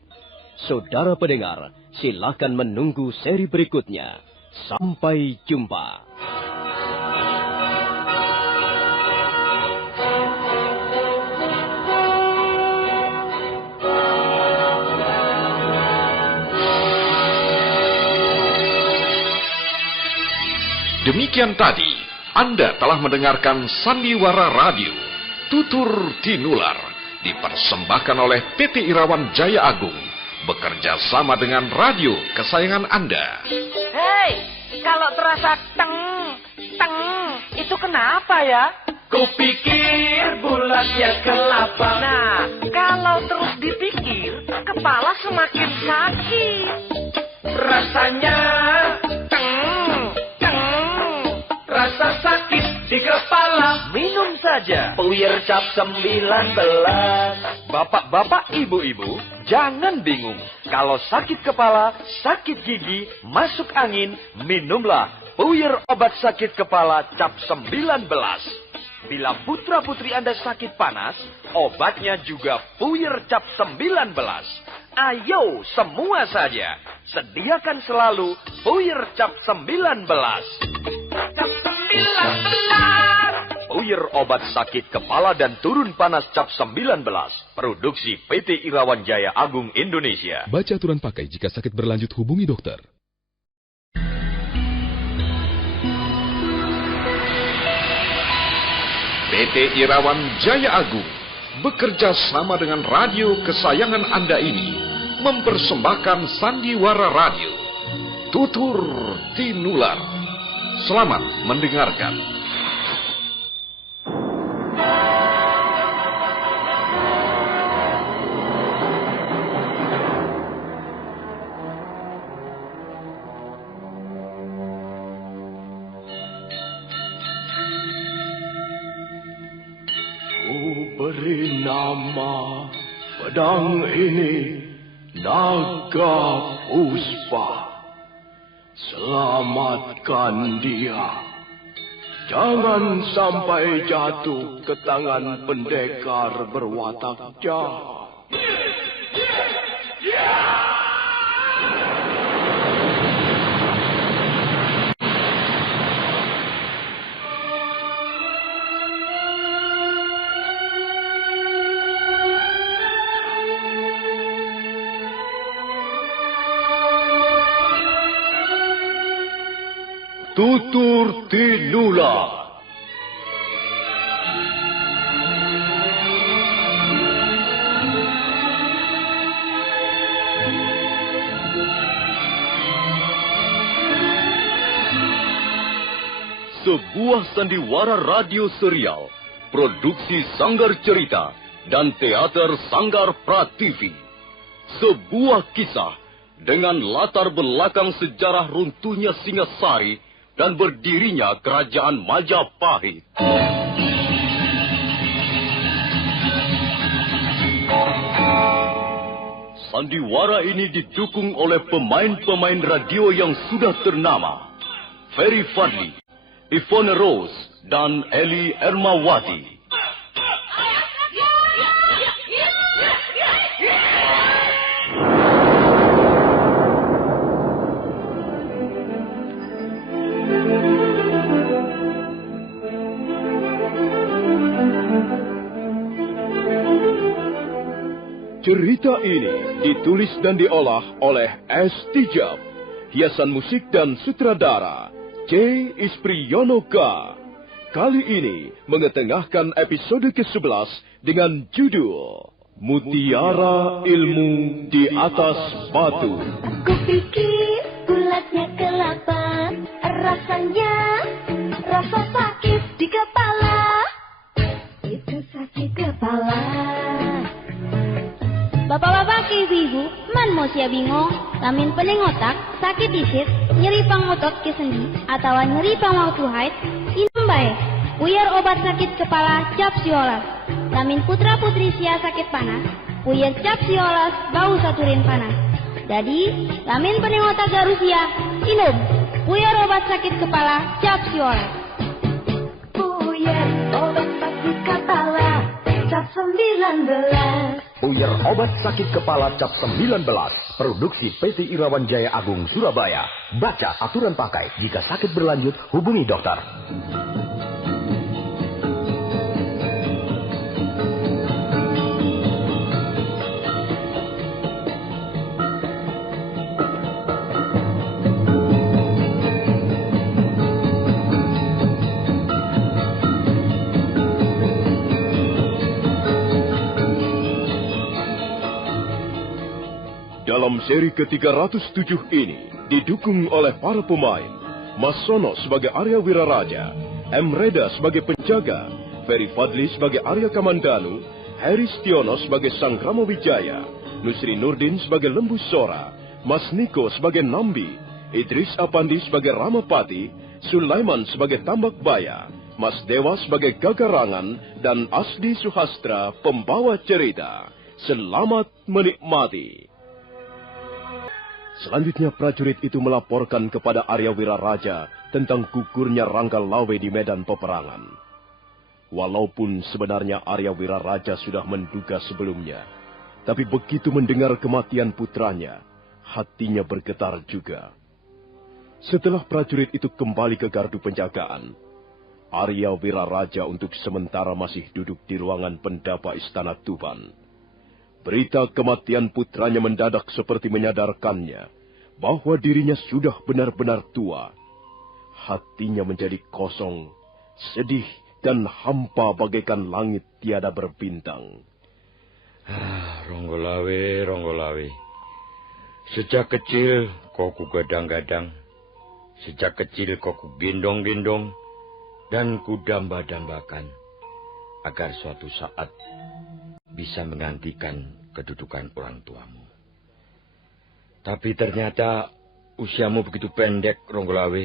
Saudara pendengar, silakan menunggu seri berikutnya. Sampai jumpa. Demikian tadi, Anda telah mendengarkan Sandiwara Radio, Tutur Tinular, dipersembahkan oleh PT Irawan Jaya Agung, bekerja sama dengan radio kesayangan Anda. Hei, kalau terasa teng, itu kenapa ya? Kupikir bulatnya kelapa. Nah, kalau terus dipikir, kepala semakin sakit. Rasanya rasa sakit di kepala. Minum saja Puyer cap 19. Bapak-bapak, ibu-ibu, jangan bingung. Kalau sakit kepala, sakit gigi, masuk angin, minumlah Puyer obat sakit kepala cap 19. Bila putra-putri Anda sakit panas, obatnya juga Puyer cap 19. Ayo semua saja, sediakan selalu Puyer cap 19. Cap 19. Puyer obat sakit kepala dan turun panas cap 19. Produksi PT Irawan Jaya Agung Indonesia. Baca aturan pakai. Jika sakit berlanjut, hubungi dokter. PT Irawan Jaya Agung bekerja sama dengan radio kesayangan Anda ini mempersembahkan Sandiwara Radio, Tutur Tinular. Selamat mendengarkan. Beri nama pedang ini Naga Puspa. Selamatkan dia. Jangan sampai jatuh ke tangan pendekar berwatak jahat. Tutur Tinular. Sebuah sandiwara radio serial, produksi Sanggar Cerita dan Teater Sanggar Prativi. Sebuah kisah dengan latar belakang sejarah runtuhnya Singasari dan berdirinya Kerajaan Majapahit. Sandiwara ini didukung oleh pemain-pemain radio yang sudah ternama. Ferry Fadli, Ivone Rose, dan Eli Ermawati. Cerita ini ditulis dan diolah oleh S. Tijab, hiasan musik dan sutradara C. Ispriyonoka. Kali ini mengetengahkan episode ke-11 dengan judul Mutiara Ilmu di Atas Batu. Kupikir bulatnya kelapa, rasanya rasa sakit di kepala. Itu sakit kepala. Bapak-bapak ke ibu-ibu, man mau sia bingung, lamin pening otak, sakit disit, nyeri pang otot ke sendi, atau nyeri pang waktu haid, inum bae, puyar obat sakit kepala cap siolas. Lamin putra putri sia sakit panas, puyar cap siolas bau saturin panas. Jadi, lamin pening otak garusia, inum, puyar obat sakit kepala cap siolas. Puyar obat sakit kepala cap 19. Puyar obat sakit kepala cap 19. Produksi PT Irawan Jaya Agung Surabaya. Baca aturan pakai. Jika sakit berlanjut, hubungi dokter. Dalam seri ke-307 ini didukung oleh para pemain Mas Sono sebagai Arya Wiraraja, M. Reda sebagai penjaga, Ferry Fadli sebagai Arya Kamandanu, Heri Stiono sebagai Sang Rama Wijaya, Nusri Nurdin sebagai Lembu Sora, Mas Niko sebagai Nambi, Idris Apandi sebagai Ramapati, Sulaiman sebagai Tambak Baya, Mas Dewa sebagai Gagarangan, dan Asdi Suhastra pembawa cerita. Selamat menikmati. Selanjutnya prajurit itu melaporkan kepada Arya Wiraraja tentang gugurnya Rangga Lawe di medan peperangan. Walaupun sebenarnya Arya Wiraraja sudah menduga sebelumnya, tapi begitu mendengar kematian putranya, hatinya bergetar juga. Setelah prajurit itu kembali ke gardu penjagaan, Arya Wiraraja untuk sementara masih duduk di ruangan pendapa Istana Tuban. Berita kematian putranya mendadak seperti menyadarkannya bahwa dirinya sudah benar-benar tua. Hatinya menjadi kosong, sedih, dan hampa bagaikan langit tiada berbintang. Ronggolawe. Sejak kecil kau kugadang-gadang. Sejak kecil kau kugendong-gendong dan kudamba-dambakan agar suatu saat bisa menggantikan kedudukan orang tuamu. Tapi ternyata usiamu begitu pendek, Ronggolawe.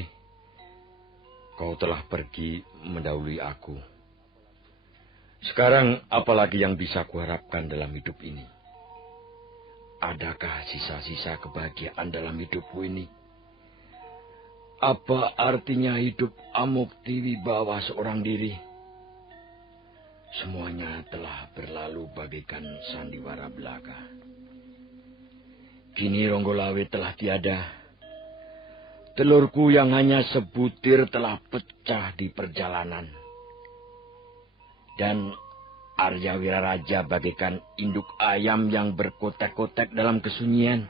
Kau telah pergi mendahului aku. Sekarang apalagi yang bisa kuharapkan dalam hidup ini? Adakah sisa-sisa kebahagiaan dalam hidupku ini? Apa artinya hidup amuk diwibawa seorang diri? Semuanya telah berlalu bagaikan sandiwara belaka. Kini Ronggolawe telah tiada. Telurku yang hanya sebutir telah pecah di perjalanan. Dan Arya Wiraraja bagaikan induk ayam yang berkotek-kotek dalam kesunyian.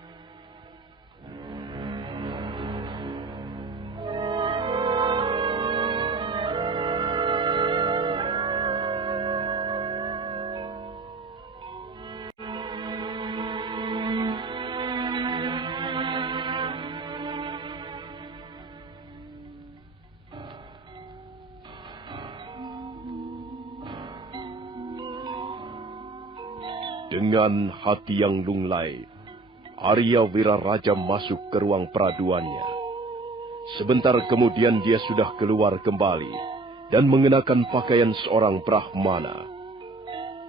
Dengan hati yang lunglai, Arya Wiraraja masuk ke ruang peraduannya. Sebentar kemudian dia sudah keluar kembali dan mengenakan pakaian seorang Brahmana.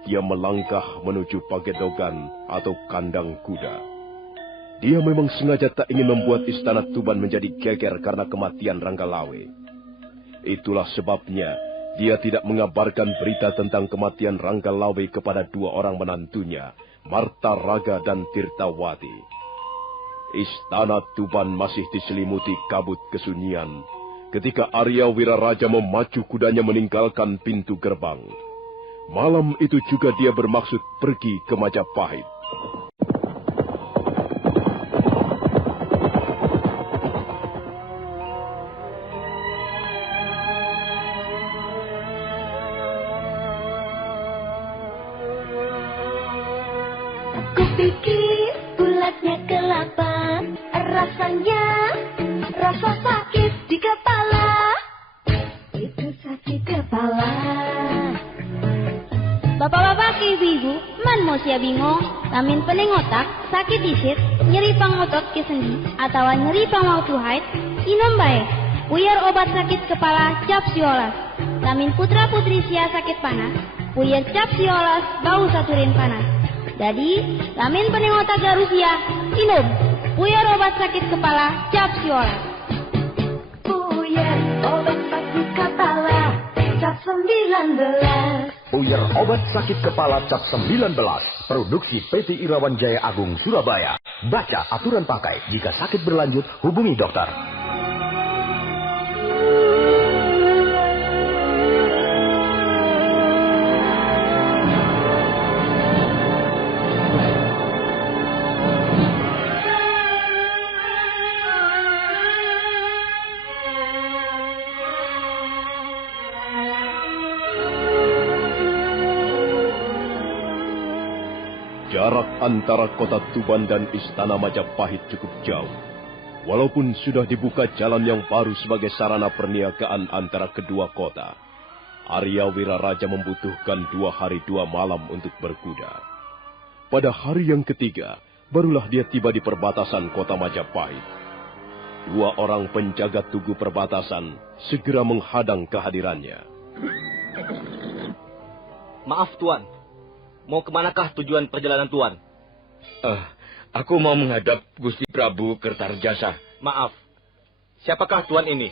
Dia melangkah menuju Pagedogan atau kandang kuda. Dia memang sengaja tak ingin membuat istana Tuban menjadi geger karena kematian Ranggalawe. Itulah sebabnya dia tidak mengabarkan berita tentang kematian Ranggalawe kepada dua orang menantunya, Marta Raga dan Tirtawati. Istana Tuban masih diselimuti kabut kesunyian ketika Arya Wiraraja memacu kudanya meninggalkan pintu gerbang. Malam itu juga dia bermaksud pergi ke Majapahit. Kupikir bulatnya kelapa, rasanya rasa sakit di kepala. Itu sakit kepala. Bapak-bapak, ibu-ibu, man mau sia bingung, lamin pening otak, sakit disit, nyeri pangotot ke sendi, atau nyeri pangwaktu haid, inom bae. Puyar obat sakit kepala cap siolas. Lamin putra-putri sia sakit panas, puyar cap siolas bau saturin panas. Jadi, lamin pening otak garusia, inom, puyar obat sakit kepala cap siolas. Puyar obat sakit kepala cap 19. Puyar obat sakit kepala cap 19. Produksi PT Irawan Jaya Agung Surabaya. Baca aturan pakai. Jika sakit berlanjut, hubungi dokter. Jarak antara kota Tuban dan istana Majapahit cukup jauh. Walaupun sudah dibuka jalan yang baru sebagai sarana perniagaan antara kedua kota, Arya Wiraraja membutuhkan 2 hari 2 malam untuk berkuda. Pada hari yang ketiga, barulah dia tiba di perbatasan kota Majapahit. 2 orang penjaga tugu perbatasan segera menghadang kehadirannya. Maaf, Tuan. Mau kemanakah tujuan perjalanan Tuan? Aku mau menghadap Gusti Prabu Kertarjasa. Maaf, siapakah Tuan ini?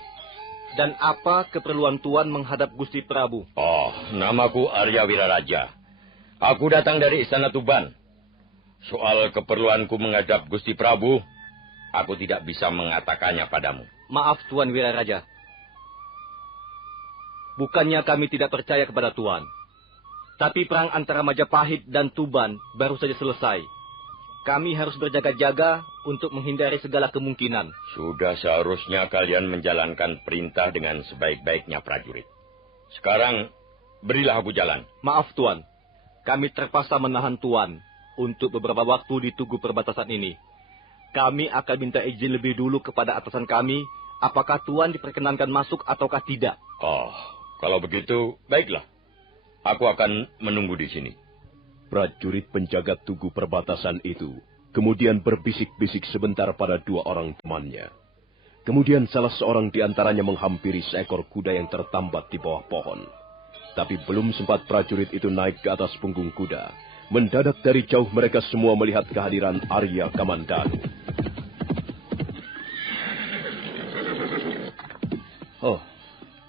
Dan apa keperluan Tuan menghadap Gusti Prabu? Oh, namaku Arya Wiraraja. Aku datang dari Istana Tuban. Soal keperluanku menghadap Gusti Prabu, aku tidak bisa mengatakannya padamu. Maaf, Tuan Wiraraja. Bukannya kami tidak percaya kepada Tuan. Tapi perang antara Majapahit dan Tuban baru saja selesai. Kami harus berjaga-jaga untuk menghindari segala kemungkinan. Sudah seharusnya kalian menjalankan perintah dengan sebaik-baiknya prajurit. Sekarang, berilah aku jalan. Maaf, Tuan. Kami terpaksa menahan Tuan untuk beberapa waktu di tugu perbatasan ini. Kami akan minta izin lebih dulu kepada atasan kami, apakah Tuan diperkenankan masuk ataukah tidak. Oh, kalau begitu, baiklah. Aku akan menunggu di sini. Prajurit penjaga tugu perbatasan itu kemudian berbisik-bisik sebentar pada 2 orang temannya. Kemudian salah seorang di antaranya menghampiri seekor kuda yang tertambat di bawah pohon. Tapi belum sempat prajurit itu naik ke atas punggung kuda, mendadak dari jauh mereka semua melihat kehadiran Arya Kamandanu. Oh,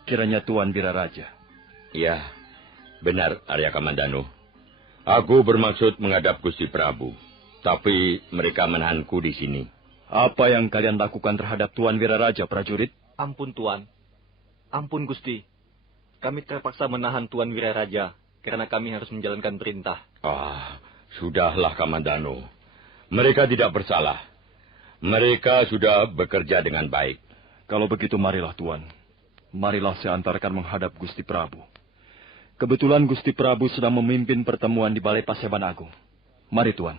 kiranya Tuan Wiraraja. Ya, benar Arya Kamandanu. Aku bermaksud menghadap Gusti Prabu, tapi mereka menahanku di sini. Apa yang kalian lakukan terhadap Tuan Wiraraja, prajurit? Ampun, Tuan. Ampun, Gusti. Kami terpaksa menahan Tuan Wiraraja karena kami harus menjalankan perintah. Sudahlah Kamandanu. Mereka tidak bersalah. Mereka sudah bekerja dengan baik. Kalau begitu marilah Tuan. Marilah saya antarkan menghadap Gusti Prabu. Kebetulan Gusti Prabu sedang memimpin pertemuan di Balai Paseban Agung. Mari Tuan.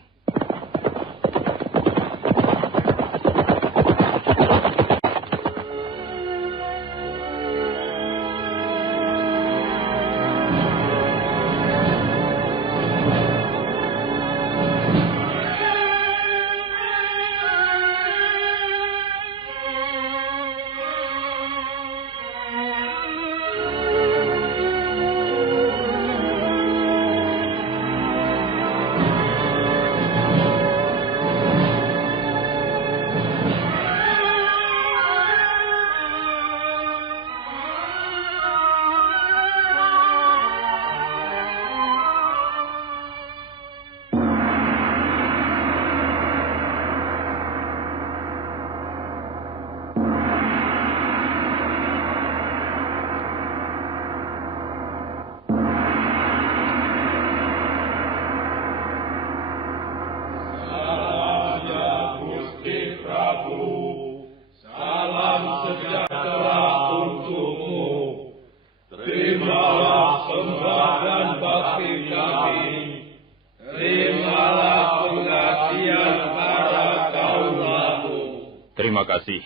Terima kasih.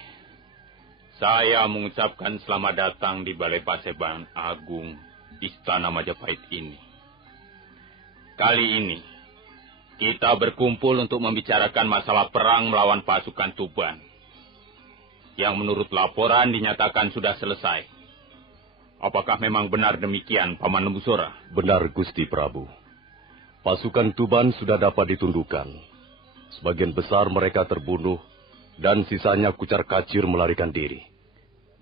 Saya mengucapkan selamat datang di Balai Paseban Agung, Istana Majapahit ini. Kali ini, kita berkumpul untuk membicarakan masalah perang melawan pasukan Tuban, yang menurut laporan dinyatakan sudah selesai. Apakah memang benar demikian, Paman Lembusora? Benar, Gusti Prabu. Pasukan Tuban sudah dapat ditundukkan. Sebagian besar mereka terbunuh, dan sisanya kucar-kacir melarikan diri.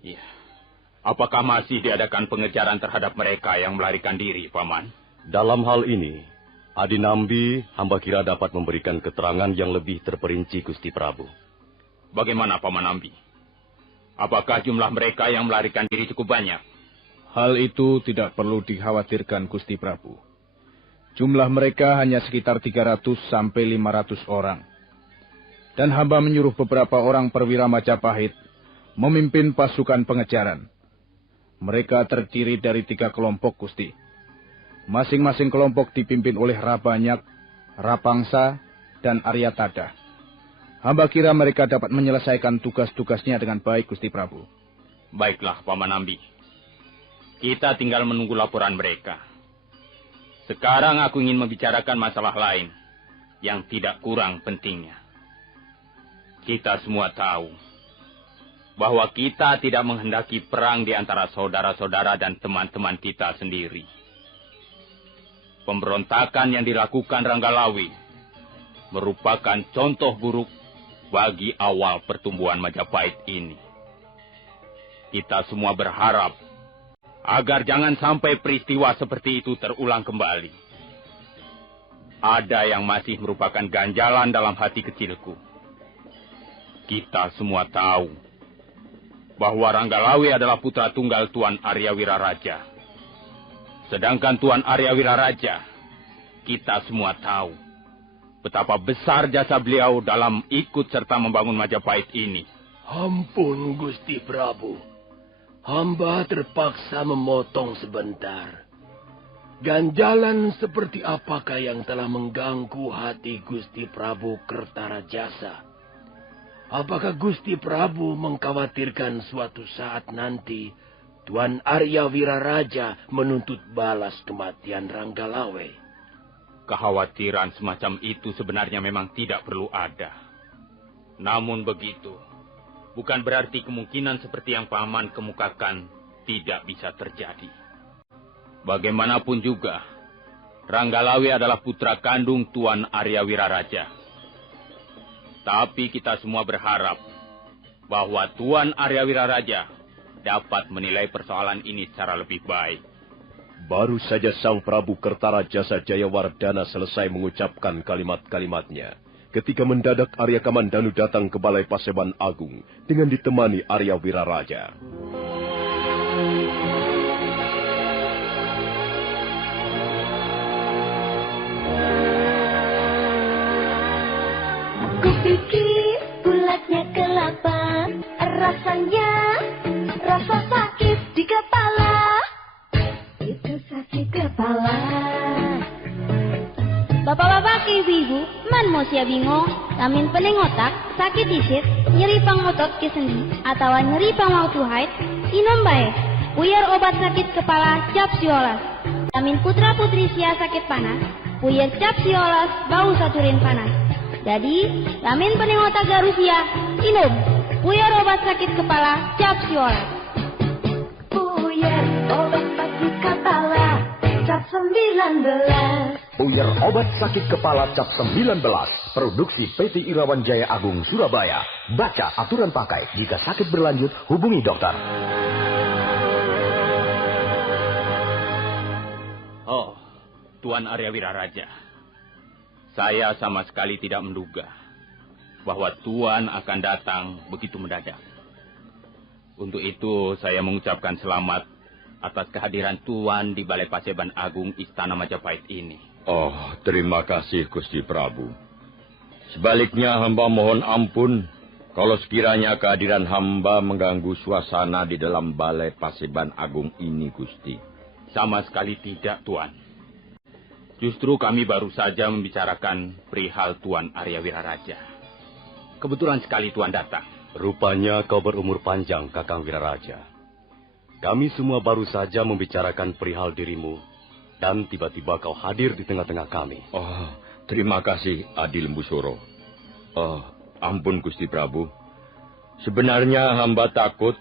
Iya. Apakah masih diadakan pengejaran terhadap mereka yang melarikan diri, Paman? Dalam hal ini, Adi Nambi, hamba kira dapat memberikan keterangan yang lebih terperinci, Gusti Prabu. Bagaimana, Paman Nambi? Apakah jumlah mereka yang melarikan diri cukup banyak? Hal itu tidak perlu dikhawatirkan, Gusti Prabu. Jumlah mereka hanya sekitar 300 sampai 500 orang. Dan hamba menyuruh beberapa orang perwira Majapahit memimpin pasukan pengejaran. Mereka terdiri dari 3 kelompok, Gusti. Masing-masing kelompok dipimpin oleh Rabanyak, Rapangsa, dan Aryatada. Hamba kira mereka dapat menyelesaikan tugas-tugasnya dengan baik, Gusti Prabu. Baiklah, Paman Nambi. Kita tinggal menunggu laporan mereka. Sekarang aku ingin membicarakan masalah lain yang tidak kurang pentingnya. Kita semua tahu bahwa kita tidak menghendaki perang di antara saudara-saudara dan teman-teman kita sendiri. Pemberontakan yang dilakukan Ranggalawe merupakan contoh buruk bagi awal pertumbuhan Majapahit ini. Kita semua berharap agar jangan sampai peristiwa seperti itu terulang kembali. Ada yang masih merupakan ganjalan dalam hati kecilku. Kita semua tahu bahwa Ranggalawe adalah putra tunggal Tuan Arya Wiraraja. Sedangkan Tuan Arya Wiraraja, kita semua tahu betapa besar jasa beliau dalam ikut serta membangun Majapahit ini. Ampun, Gusti Prabu. Hamba terpaksa memotong sebentar. Ganjalan seperti apakah yang telah mengganggu hati Gusti Prabu Kertarajasa? Apakah Gusti Prabu mengkhawatirkan suatu saat nanti Tuan Arya Wiraraja menuntut balas kematian Ranggalawe? Kekhawatiran semacam itu sebenarnya memang tidak perlu ada. Namun begitu, bukan berarti kemungkinan seperti yang Paman kemukakan tidak bisa terjadi. Bagaimanapun juga, Ranggalawe adalah putra kandung Tuan Arya Wiraraja. Tapi kita semua berharap bahwa Tuan Arya Wiraraja dapat menilai persoalan ini secara lebih baik. Baru saja Sang Prabu Kertarajasa Jayawardana selesai mengucapkan kalimat-kalimatnya, ketika mendadak Arya Kamandanu datang ke Balai Paseban Agung dengan ditemani Arya Wiraraja. Kupikir bulatnya kelapa, rasanya rasa sakit di kepala. Itu sakit kepala. Bapak-bapak, ibu-ibu, man mau sia bingung, lamin pening otak, sakit disit, nyeri pang otot ke sendi, atau nyeri pang waktu haid, inom bae, puyar obat sakit kepala cap siolas. Lamin putra putri sia sakit panas, puyar cap siolas bau saturin panas. Jadi, lamin pening otak garusia, inom, puyar obat sakit kepala cap siolas. Puyar obat sakit kepala cap 19. Puyar obat sakit kepala cap 19. Produksi PT Irawan Jaya Agung Surabaya. Baca aturan pakai. Jika sakit berlanjut, hubungi dokter. Oh, Tuan Arya Wiraraja. Saya sama sekali tidak menduga bahwa Tuan akan datang begitu mendadak. Untuk itu saya mengucapkan selamat atas kehadiran Tuan di Balai Paseban Agung Istana Majapahit ini. Oh, terima kasih Gusti Prabu. Sebaliknya hamba mohon ampun kalau sekiranya kehadiran hamba mengganggu suasana di dalam Balai Paseban Agung ini, Gusti. Sama sekali tidak, Tuan. Justru kami baru saja membicarakan perihal Tuan Arya Wiraraja. Kebetulan sekali Tuan datang. Rupanya kau berumur panjang, Kakang Wiraraja. Kami semua baru saja membicarakan perihal dirimu, dan tiba-tiba kau hadir di tengah-tengah kami. Oh, terima kasih, Adi Lembusuro. Oh, ampun Gusti Prabu. Sebenarnya hamba takut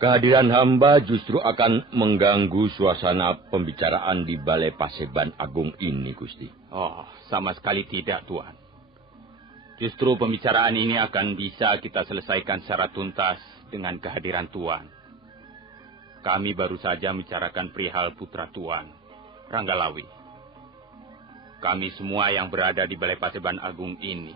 kehadiran hamba justru akan mengganggu suasana pembicaraan di Balai Paseban Agung ini, Gusti. Oh, sama sekali tidak, Tuan. Justru pembicaraan ini akan bisa kita selesaikan secara tuntas dengan kehadiran Tuan. Kami baru saja membicarakan perihal putra Tuan, Ranggalawe. Kami semua yang berada di Balai Paseban Agung ini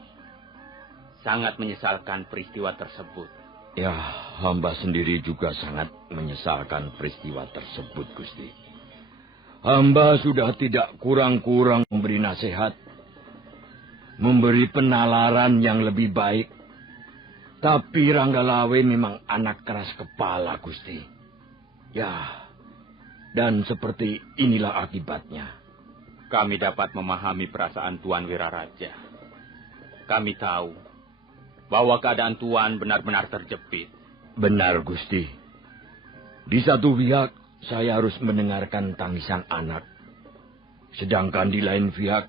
sangat menyesalkan peristiwa tersebut. Ya, hamba sendiri juga sangat menyesalkan peristiwa tersebut, Gusti. Hamba sudah tidak kurang-kurang memberi nasihat, memberi penalaran yang lebih baik. Tapi Ranggalawe memang anak keras kepala, Gusti. Ya, dan seperti inilah akibatnya. Kami dapat memahami perasaan Tuan Wiraraja. Kami tahu bahwa keadaan Tuan benar-benar terjepit. Benar, Gusti. Di satu pihak, saya harus mendengarkan tangisan anak. Sedangkan di lain pihak,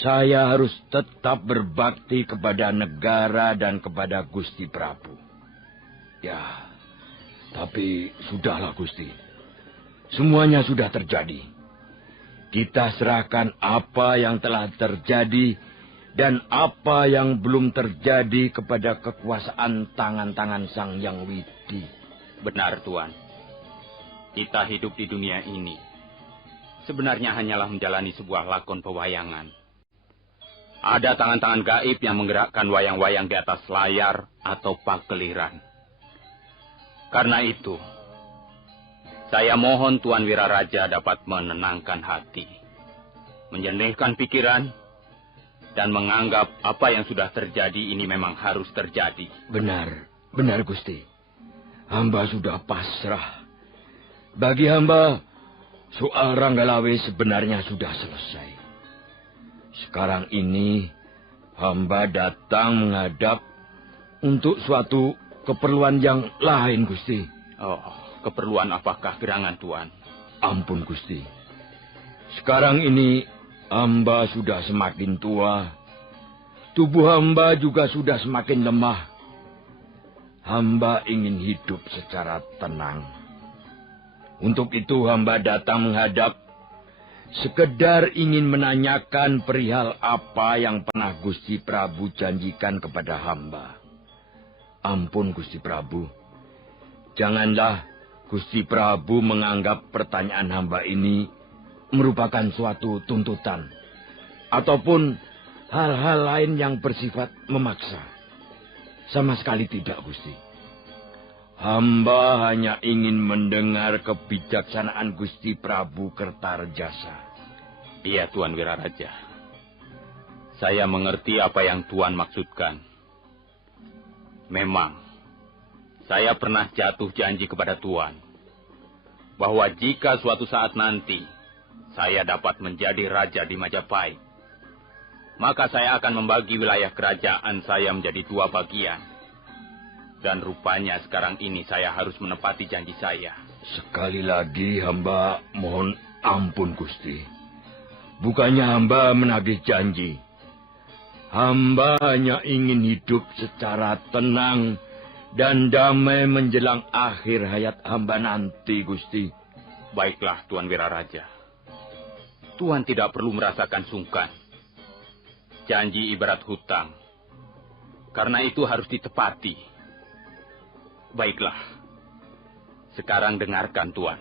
saya harus tetap berbakti kepada negara dan kepada Gusti Prabu. Ya, tapi sudahlah, Gusti. Semuanya sudah terjadi. Kita serahkan apa yang telah terjadi dan apa yang belum terjadi kepada kekuasaan tangan-tangan Sang Hyang Widi. Benar, Tuan. Kita hidup di dunia ini sebenarnya hanyalah menjalani sebuah lakon pewayangan. Ada tangan-tangan gaib yang menggerakkan wayang-wayang di atas layar atau pageliran. Karena itu, saya mohon Tuan Wiraraja dapat menenangkan hati, menjernihkan pikiran, dan menganggap apa yang sudah terjadi ini memang harus terjadi. Benar, benar Gusti. Hamba sudah pasrah. Bagi hamba, soal Ranggalawe sebenarnya sudah selesai. Sekarang ini, hamba datang menghadap untuk suatu keperluan yang lain, Gusti. Oh, keperluan apakah gerangan Tuan? Ampun, Gusti. Sekarang ini, hamba sudah semakin tua. Tubuh hamba juga sudah semakin lemah. Hamba ingin hidup secara tenang. Untuk itu hamba datang menghadap, sekedar ingin menanyakan perihal apa yang pernah Gusti Prabu janjikan kepada hamba. Ampun Gusti Prabu, janganlah Gusti Prabu menganggap pertanyaan hamba ini merupakan suatu tuntutan, ataupun hal-hal lain yang bersifat memaksa. Sama sekali tidak, Gusti. Hamba hanya ingin mendengar kebijaksanaan Gusti Prabu Kertarejasa. Iya, Tuan Wiraraja. Saya mengerti apa yang Tuan maksudkan. Memang, saya pernah jatuh janji kepada Tuan bahwa jika suatu saat nanti saya dapat menjadi raja di Majapahit, maka saya akan membagi wilayah kerajaan saya menjadi 2 bagian. Dan rupanya sekarang ini saya harus menepati janji saya. Sekali lagi hamba mohon ampun Gusti. Bukannya hamba menagih janji. Hamba hanya ingin hidup secara tenang dan damai menjelang akhir hayat hamba nanti, Gusti. Baiklah, Tuan Wiraraja. Tuan tidak perlu merasakan sungkan. Janji ibarat hutang. Karena itu harus ditepati. Baiklah. Sekarang dengarkan, Tuan.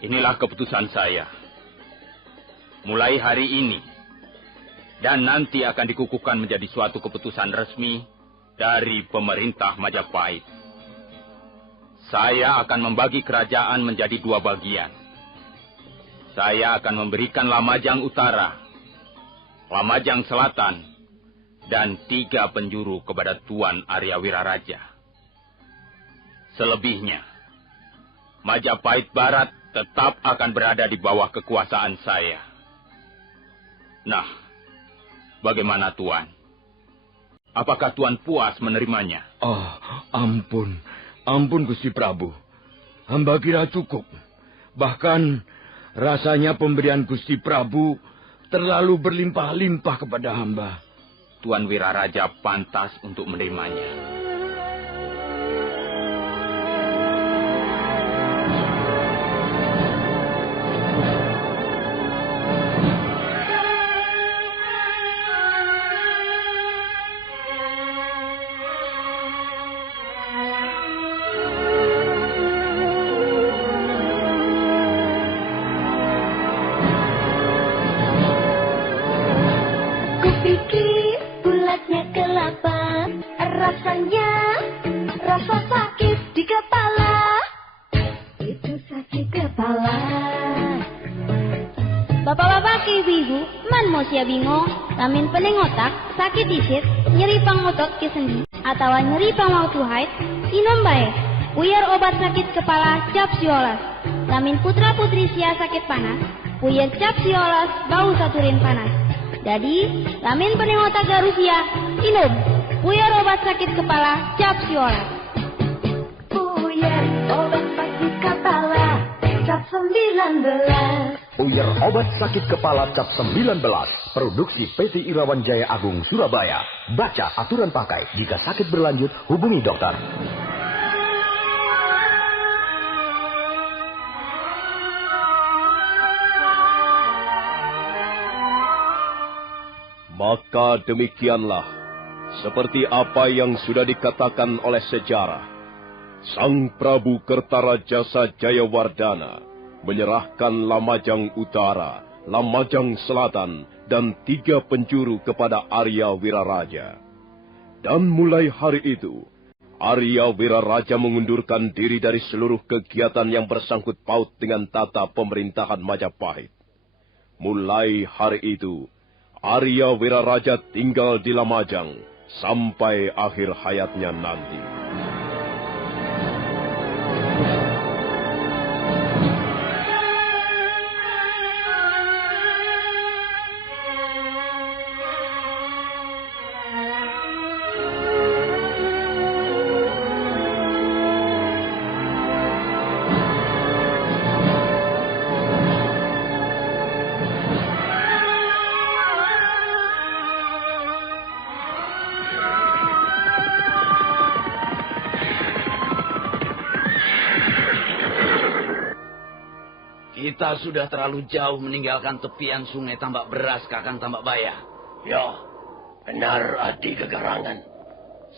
Inilah keputusan saya. Mulai hari ini, dan nanti akan dikukuhkan menjadi suatu keputusan resmi dari pemerintah Majapahit. Saya akan membagi kerajaan menjadi 2 bagian. Saya akan memberikan Lamajang Utara, Lamajang Selatan, dan 3 penjuru kepada Tuan Arya Wiraraja. Selebihnya, Majapahit Barat tetap akan berada di bawah kekuasaan saya. Nah, bagaimana Tuan? Apakah Tuan puas menerimanya? Oh, ampun. Ampun Gusti Prabu. Hamba kira cukup. Bahkan rasanya pemberian Gusti Prabu terlalu berlimpah-limpah kepada hamba. Tuan Wiraraja pantas untuk menerimanya. Mosia bingung, lamin pening otak, sakit isit, nyeri pangotot ke sendi, atau nyeri pangwatu haid, inom bae. Puyer obat sakit kepala cap siolas. Lamin putra putri sia sakit panas, puyer cap siolas bau saturin panas. Jadi, lamin pening otak garusia, inom. Puyer obat sakit kepala cap siolas. Puyer obat sakit kepala cap 19. Puyer obat sakit kepala cap 19. Produksi PT Irawan Jaya Agung Surabaya. Baca aturan pakai. Jika sakit berlanjut, hubungi dokter. Maka demikianlah, seperti apa yang sudah dikatakan oleh sejarah, Sang Prabu Kertarejasa Jayawardhana menyerahkan Lamajang Utara, Lamajang Selatan, dan 3 penjuru kepada Arya Wiraraja. Dan mulai hari itu, Arya Wiraraja mengundurkan diri dari seluruh kegiatan yang bersangkut paut dengan tata pemerintahan Majapahit. Mulai hari itu, Arya Wiraraja tinggal di Lamajang sampai akhir hayatnya nanti. Kita sudah terlalu jauh meninggalkan tepian sungai Tambak Beras, Kakang Tambak Baya. Ya, benar Adi Gegarangan.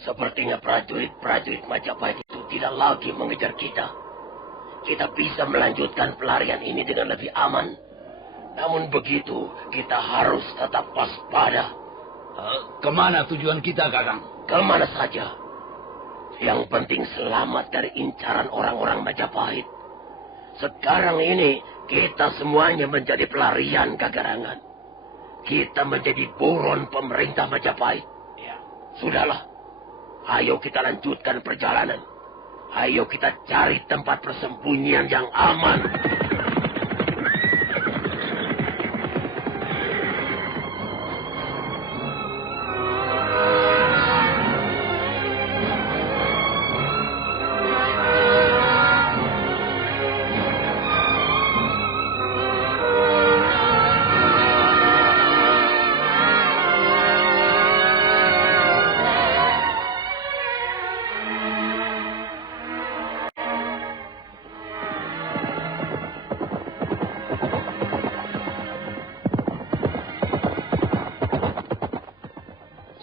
Sepertinya prajurit-prajurit Majapahit itu tidak lagi mengejar kita. Kita bisa melanjutkan pelarian ini dengan lebih aman. Namun begitu, kita harus tetap waspada. Kemana tujuan kita, Kakang? Kemana saja. Yang penting selamat dari incaran orang-orang Majapahit. Sekarang ini, kita semuanya menjadi pelarian Gegarangan. Kita menjadi buron pemerintah Majapahit. Ya. Sudahlah. Ayo kita lanjutkan perjalanan. Ayo kita cari tempat persembunyian yang aman.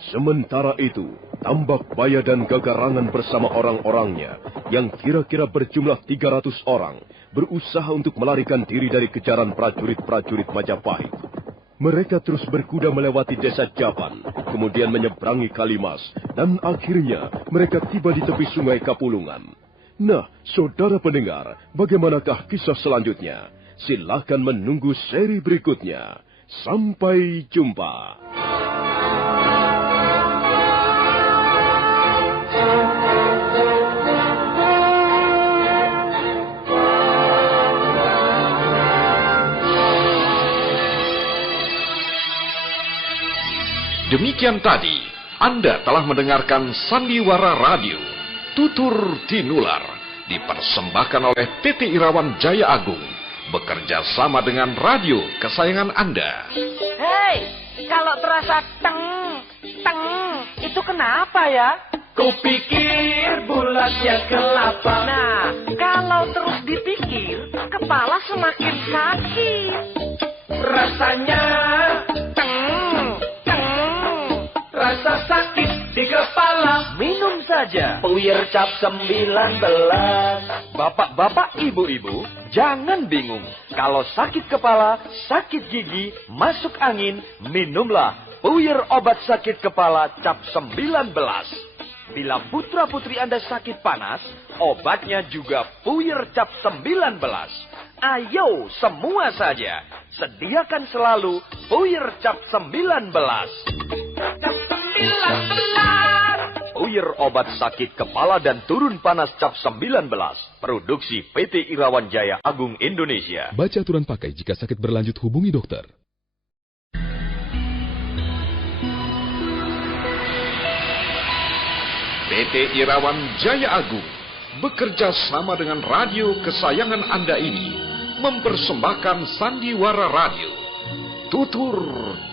Sementara itu, Tambak Baya dan Gegarangan bersama orang-orangnya yang kira-kira berjumlah 300 orang berusaha untuk melarikan diri dari kejaran prajurit-prajurit Majapahit. Mereka terus berkuda melewati desa Japan, kemudian menyeberangi Kalimas, dan akhirnya mereka tiba di tepi sungai Kapulungan. Nah, saudara pendengar, bagaimanakah kisah selanjutnya? Silakan menunggu seri berikutnya. Sampai jumpa. Demikian tadi, Anda telah mendengarkan Sandiwara Radio, Tutur Tinular, dipersembahkan oleh PT Irawan Jaya Agung, bekerja sama dengan radio kesayangan Anda. Hei, kalau terasa teng, itu kenapa ya? Kupikir bulatnya kelapa. Nah, kalau terus dipikir, kepala semakin sakit. Rasanya rasa sakit di kepala. Minum saja Puyer Cap 19. Bapak-bapak, ibu-ibu, jangan bingung. Kalau sakit kepala, sakit gigi, masuk angin, minumlah Puyer obat sakit kepala Cap 19. Bila putra-putri Anda sakit panas, obatnya juga Puyer Cap 19. Ayo semua saja, sediakan selalu Puyer Cap 19. Cap 19. Puyer obat sakit kepala dan turun panas Cap 19. Produksi PT Irawan Jaya Agung Indonesia. Baca aturan pakai jika sakit berlanjut, hubungi dokter. PT Irawan Jaya Agung bekerja sama dengan radio kesayangan Anda ini mempersembahkan Sandiwara Radio, Tutur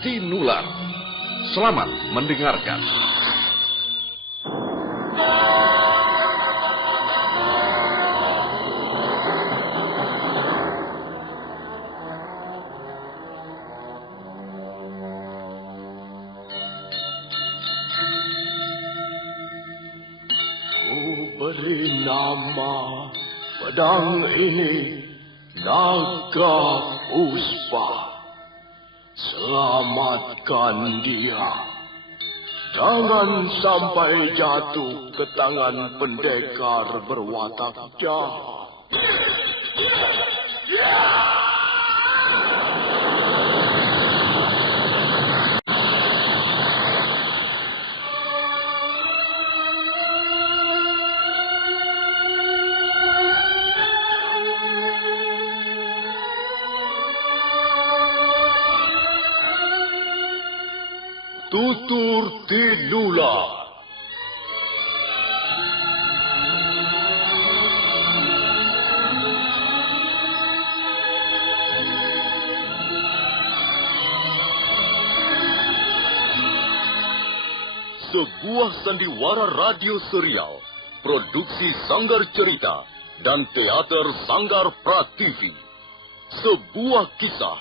Tinular. Selamat mendengarkan. Beri nama pedang ini Naga Puspa. Selamatkan dia. Jangan sampai jatuh ke tangan pendekar berwatak jahat. Tutur Tinular. Sebuah sandiwara radio serial, produksi Sanggar Cerita dan Teater Sanggar Prativi. sebuah kisah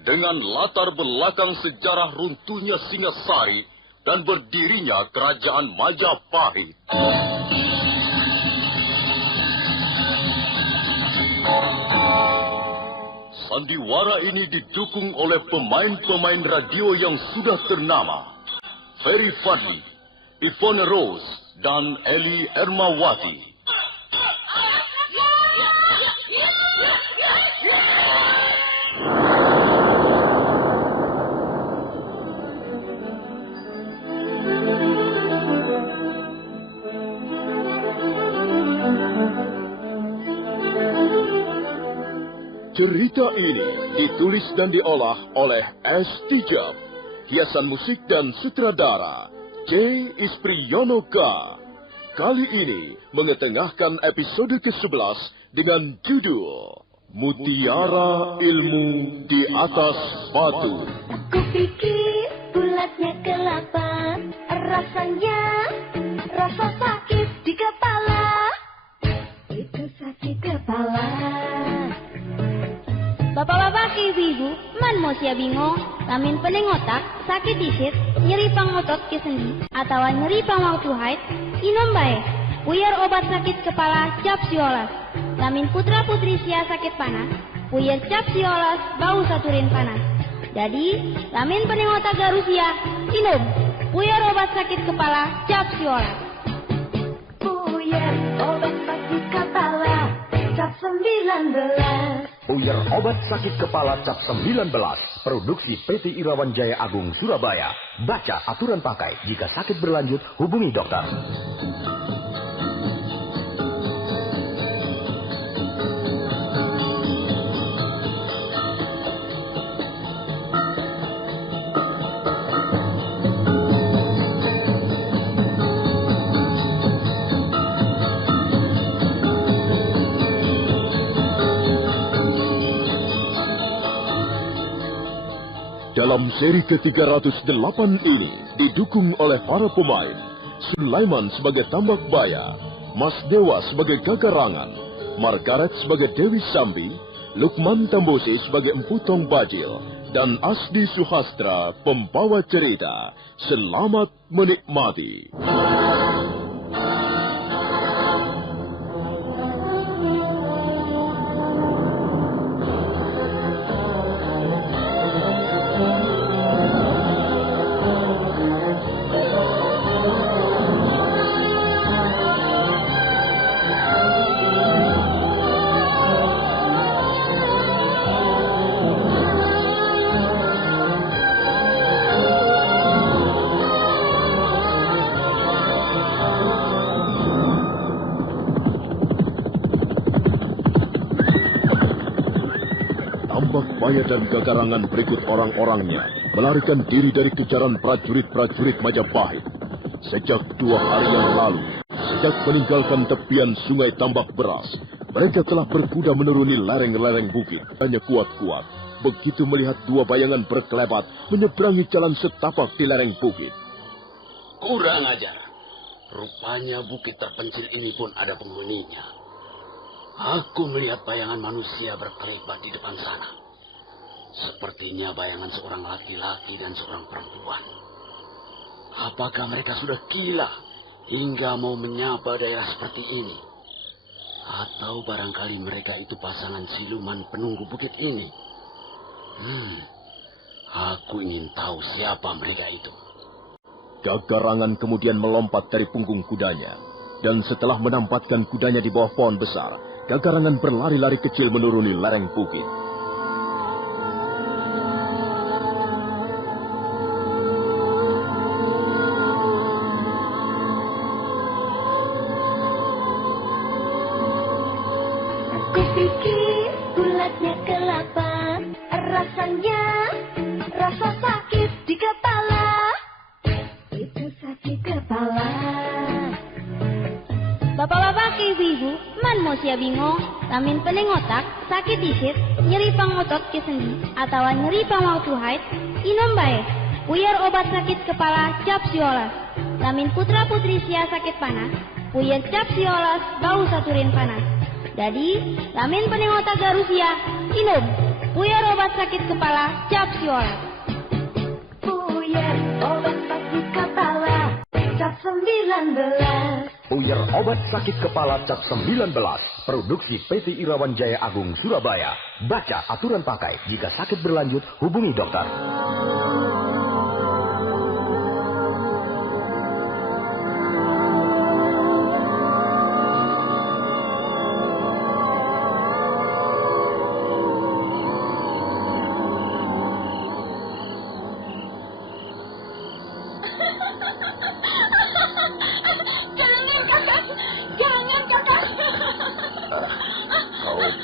dengan latar belakang sejarah runtuhnya Singasari dan berdirinya Kerajaan Majapahit. Sandiwara ini didukung oleh pemain-pemain radio yang sudah ternama, Ferry Fadli, Ivone Rose, dan Eli Ermawati. Cerita ini ditulis dan diolah oleh S. Tijab, hiasan musik dan sutradara J. Ispriyonoka. Kali ini mengetengahkan episode ke-11 dengan judul Mutiara Ilmu di Atas Batu. Kupikir bulatnya kelapa, rasanya rasa sakit di kepala. Itu sakit kepala. Bapak-bapak, ibu-ibu, man mo siya bingung, lamin pening otak, sakit disit, nyeri pangotot ke sendi, atau nyeri pangwang tuhait, inom bae, puyar obat sakit kepala cap siolas. Lamin putra-putri sia sakit panas, puyar cap siolas, bau saturin panas. Jadi, lamin pening otak garusia, inom, puyar obat sakit kepala cap siolas. Puyar obat sakit kepala cap 19. Puyar obat sakit kepala cap 19, produksi PT Irawan Jaya Agung Surabaya. Baca aturan pakai, jika sakit berlanjut hubungi dokter. Dalam seri ke-308 ini didukung oleh para pemain Sulaiman sebagai Tambak Baya, Mas Dewa sebagai Gagarangan, Margaret sebagai Dewi Sambi, Lukman Tambosi sebagai Empu Tong Bajil, dan Asdi Suhastra pembawa cerita. Selamat menikmati. Baya dan Gagarangan berikut orang-orangnya melarikan diri dari kejaran prajurit-prajurit Majapahit. Sejak 2 hari yang lalu, sejak meninggalkan tepian sungai Tambak Beras, mereka telah berkuda menuruni lereng-lereng bukit. Hanya kuat-kuat, begitu melihat 2 bayangan berkelebat menyeberangi jalan setapak di lereng bukit. Kurang ajar. Rupanya bukit terpencil ini pun ada penghuninya. Aku melihat bayangan manusia berkelebat di depan sana. Sepertinya bayangan seorang laki-laki dan seorang perempuan. Apakah mereka sudah gila hingga mau menyapa daerah seperti ini? Atau barangkali mereka itu pasangan siluman penunggu bukit ini? Aku ingin tahu siapa mereka itu. Gagarangan kemudian melompat dari punggung kudanya. Dan setelah menampatkan kudanya di bawah pohon besar, Gagarangan berlari-lari kecil menuruni lereng bukit. Kupikir bulatnya kelapa, rasanya rasa sakit di kepala. Itu sakit kepala. Bapak-bapak, ibu-ibu, man mo siya bingung, lamin pening otak, sakit disit, nyeri pangotot ke sendi, atau nyeri pangwang tuhait, inom bae, puyar obat sakit kepala cap siolas. Lamin putra-putri sia sakit panas, puyar cap siolas, bau saturin panas. Jadi, lamin pening otak garusia, inom, Puyer obat sakit kepala cap siola. Puyer obat sakit kepala cap 19. Puyer obat sakit kepala cap 19. Produksi PT Irawan Jaya Agung Surabaya. Baca aturan pakai. Jika sakit berlanjut, hubungi dokter.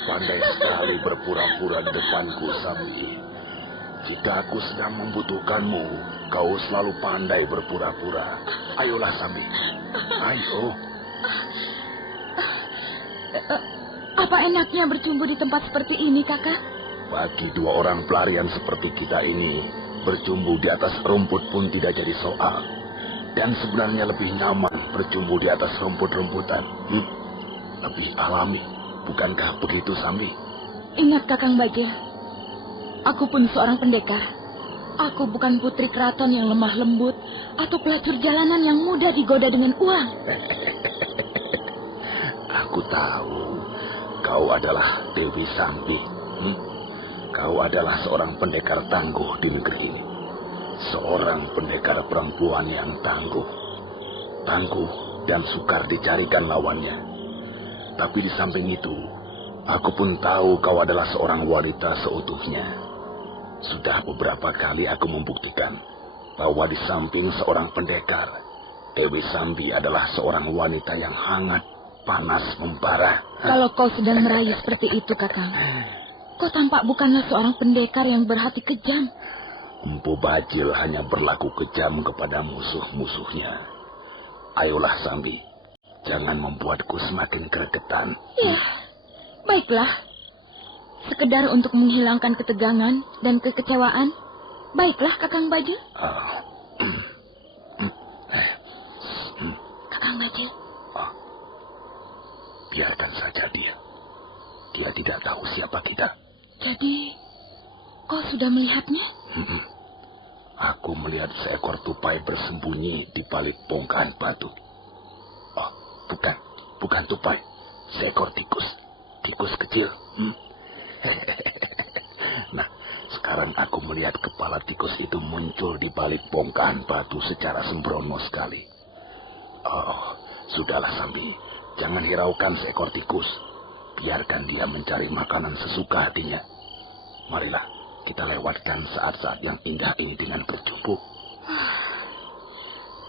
Pandai sekali berpura-pura di depanku, Sambi. Jika aku sedang membutuhkanmu, kau selalu pandai berpura-pura. Ayolah, Sambi. Ayo. Apa enaknya bercumbu di tempat seperti ini, Kakak? Bagi dua orang pelarian seperti kita ini, bercumbu di atas rumput pun tidak jadi soal. Dan sebenarnya lebih nyaman bercumbu di atas rumput-rumputan. Lebih alami. Bukankah begitu, Sambi? Ingat, Kakang Bajil. Aku pun seorang pendekar. Aku bukan putri keraton yang lemah lembut atau pelacur jalanan yang mudah digoda dengan uang. Aku tahu. Kau adalah Dewi Sambi. Kau adalah seorang pendekar tangguh di negeri ini. Seorang pendekar perempuan yang tangguh. Tangguh dan sukar dicarikan lawannya. Tapi di samping itu, aku pun tahu kau adalah seorang wanita seutuhnya. Sudah beberapa kali aku membuktikan bahwa di samping seorang pendekar, Dewi Sambi adalah seorang wanita yang hangat, panas, membara. Kalau kau sedang merayu seperti itu, Kakang, kau tampak bukanlah seorang pendekar yang berhati kejam. Empu Bajil hanya berlaku kejam kepada musuh-musuhnya. Ayolah, Sambi. Jangan membuatku semakin gregetan. Ya, baiklah. Sekedar untuk menghilangkan ketegangan dan kekecewaan. Baiklah, Kakang Bajil. Kakang Bajil. Biarkan saja dia. Dia tidak tahu siapa kita. Jadi, kau sudah melihatnya? Aku melihat seekor tupai bersembunyi di balik bongkahan batu. Bukan tupai. Seekor tikus. Tikus kecil. Nah, sekarang aku melihat kepala tikus itu muncul di balik bongkahan batu secara sembrono sekali. Oh, sudahlah, Sambi. Jangan hiraukan seekor tikus. Biarkan dia mencari makanan sesuka hatinya. Marilah, kita lewatkan saat-saat yang indah ini dengan bercumbu.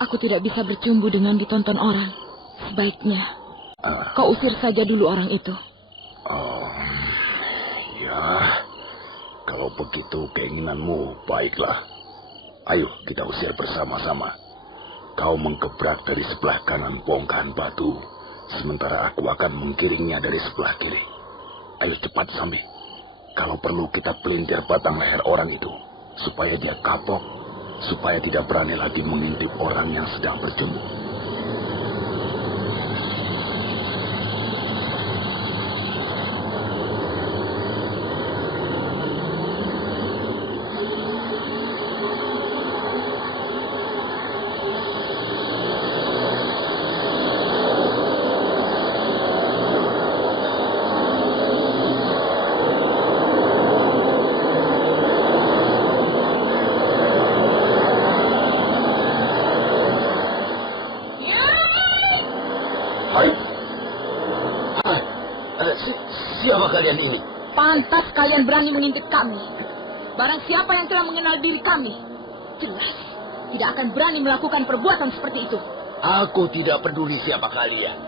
Aku tidak bisa bercumbu dengan ditonton orang. Sebaiknya kau usir saja dulu orang itu. Ya, kalau begitu keinginanmu, baiklah. Ayo kita usir bersama-sama. Kau menggebrak dari sebelah kanan bongkahan batu, sementara aku akan menggiringnya dari sebelah kiri. Ayo cepat, Sambi. Kalau perlu kita pelintir batang leher orang itu, supaya dia kapok, supaya tidak berani lagi mengintip orang yang sedang bercumbu. Siapa kalian ini? Pantas kalian berani mengintip kami. Barang siapa yang telah mengenal diri kami, jelas tidak akan berani melakukan perbuatan seperti itu. Aku tidak peduli siapa kalian.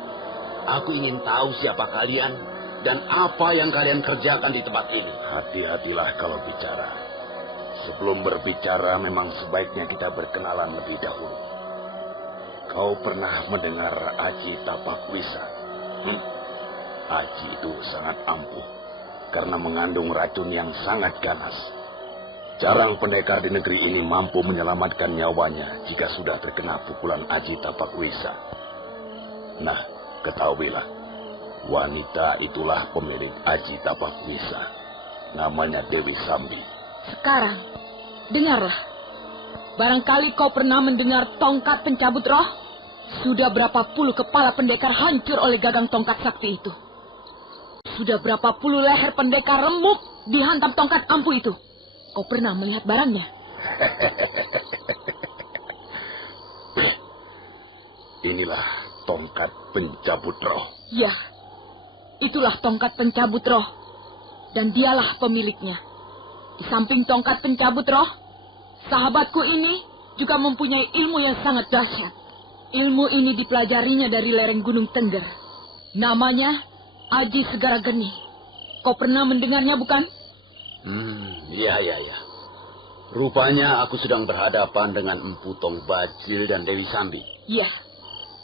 Aku ingin tahu siapa kalian dan apa yang kalian kerjakan di tempat ini. Hati-hatilah kalau bicara. Sebelum berbicara memang sebaiknya kita berkenalan lebih dahulu. Kau pernah mendengar Aji Tapakwisa? Aji itu sangat ampuh karena mengandung racun yang sangat ganas. Jarang pendekar di negeri ini mampu menyelamatkan nyawanya jika sudah terkena pukulan Aji Tapakwisa. Nah, ketahuilah, wanita itulah pemilik Aji Tapakwisa. Namanya Dewi Sambi. Sekarang, dengarlah. Barangkali kau pernah mendengar tongkat pencabut roh? Sudah berapa puluh kepala pendekar hancur oleh gagang tongkat sakti itu. Sudah berapa puluh leher pendekar remuk dihantam tongkat ampuh itu. Kau pernah melihat barangnya? Inilah tongkat pencabut roh. Ya, itulah tongkat pencabut roh. Dan dialah pemiliknya. Di samping tongkat pencabut roh, sahabatku ini juga mempunyai ilmu yang sangat dahsyat. Ilmu ini dipelajarinya dari lereng Gunung Tengger. Namanya Aji Segara Geni. Kau pernah mendengarnya bukan? Iya. Rupanya aku sedang berhadapan dengan Empu Tong Bajil dan Dewi Sambi. Iya.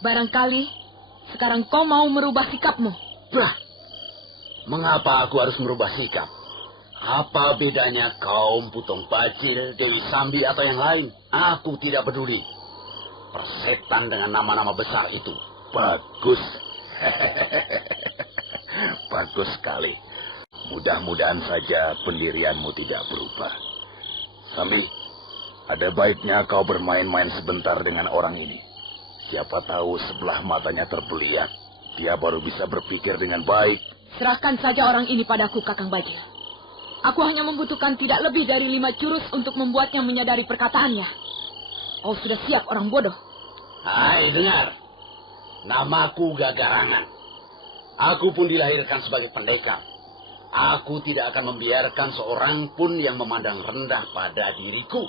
Barangkali sekarang kau mau merubah sikapmu. Bah, mengapa aku harus merubah sikap? Apa bedanya kau Empu Tong Bajil, Dewi Sambi atau yang lain? Aku tidak peduli. Persetan dengan nama-nama besar itu. Bagus. Bagus sekali. Mudah-mudahan saja pendirianmu tidak berubah. Sambi, ada baiknya kau bermain-main sebentar dengan orang ini. Siapa tahu sebelah matanya terbeliak. Dia baru bisa berpikir dengan baik. Serahkan saja orang ini padaku, Kakang Bajil. Aku hanya membutuhkan tidak lebih dari 5 jurus untuk membuatnya menyadari perkataannya. Kau sudah siap, orang bodoh? Hai, dengar. Namaku Gagarangan. Aku pun dilahirkan sebagai pendekar. Aku tidak akan membiarkan seorang pun yang memandang rendah pada diriku.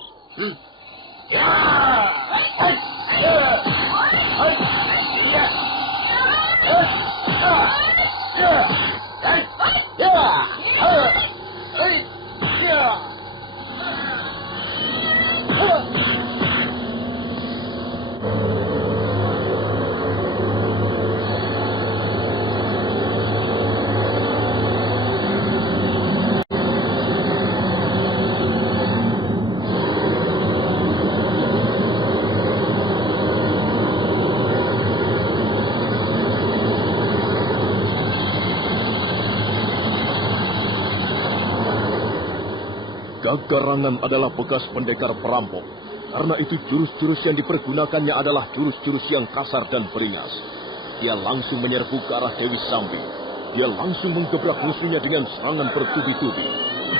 Gagarangan adalah bekas pendekar perampok. Karena itu jurus-jurus yang dipergunakannya adalah jurus-jurus yang kasar dan beringas. Dia langsung menyerbu ke arah Dewi Sambi. Dia langsung menggebrak musuhnya dengan serangan bertubi-tubi.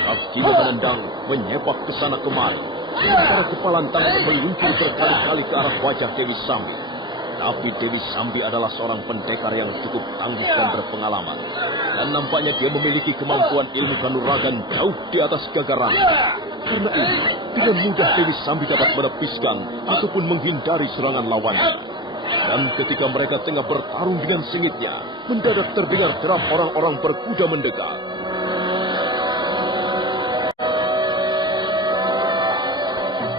Kaki menendang, menyepak ke sana kemari. Sementara kepalan tangan meluncur berkali-kali ke arah wajah Dewi Sambi. Tapi Dewi Sambi adalah seorang pendekar yang cukup tangguh dan berpengalaman. Dan nampaknya dia memiliki kemampuan ilmu kanuragan jauh di atas Gagarangan. Karena itu, tidak mudah Dewi Sambi dapat menepiskan ataupun menghindari serangan lawannya. Dan ketika mereka tengah bertarung dengan sengitnya, mendadak terdengar derap orang-orang berkuda mendekat.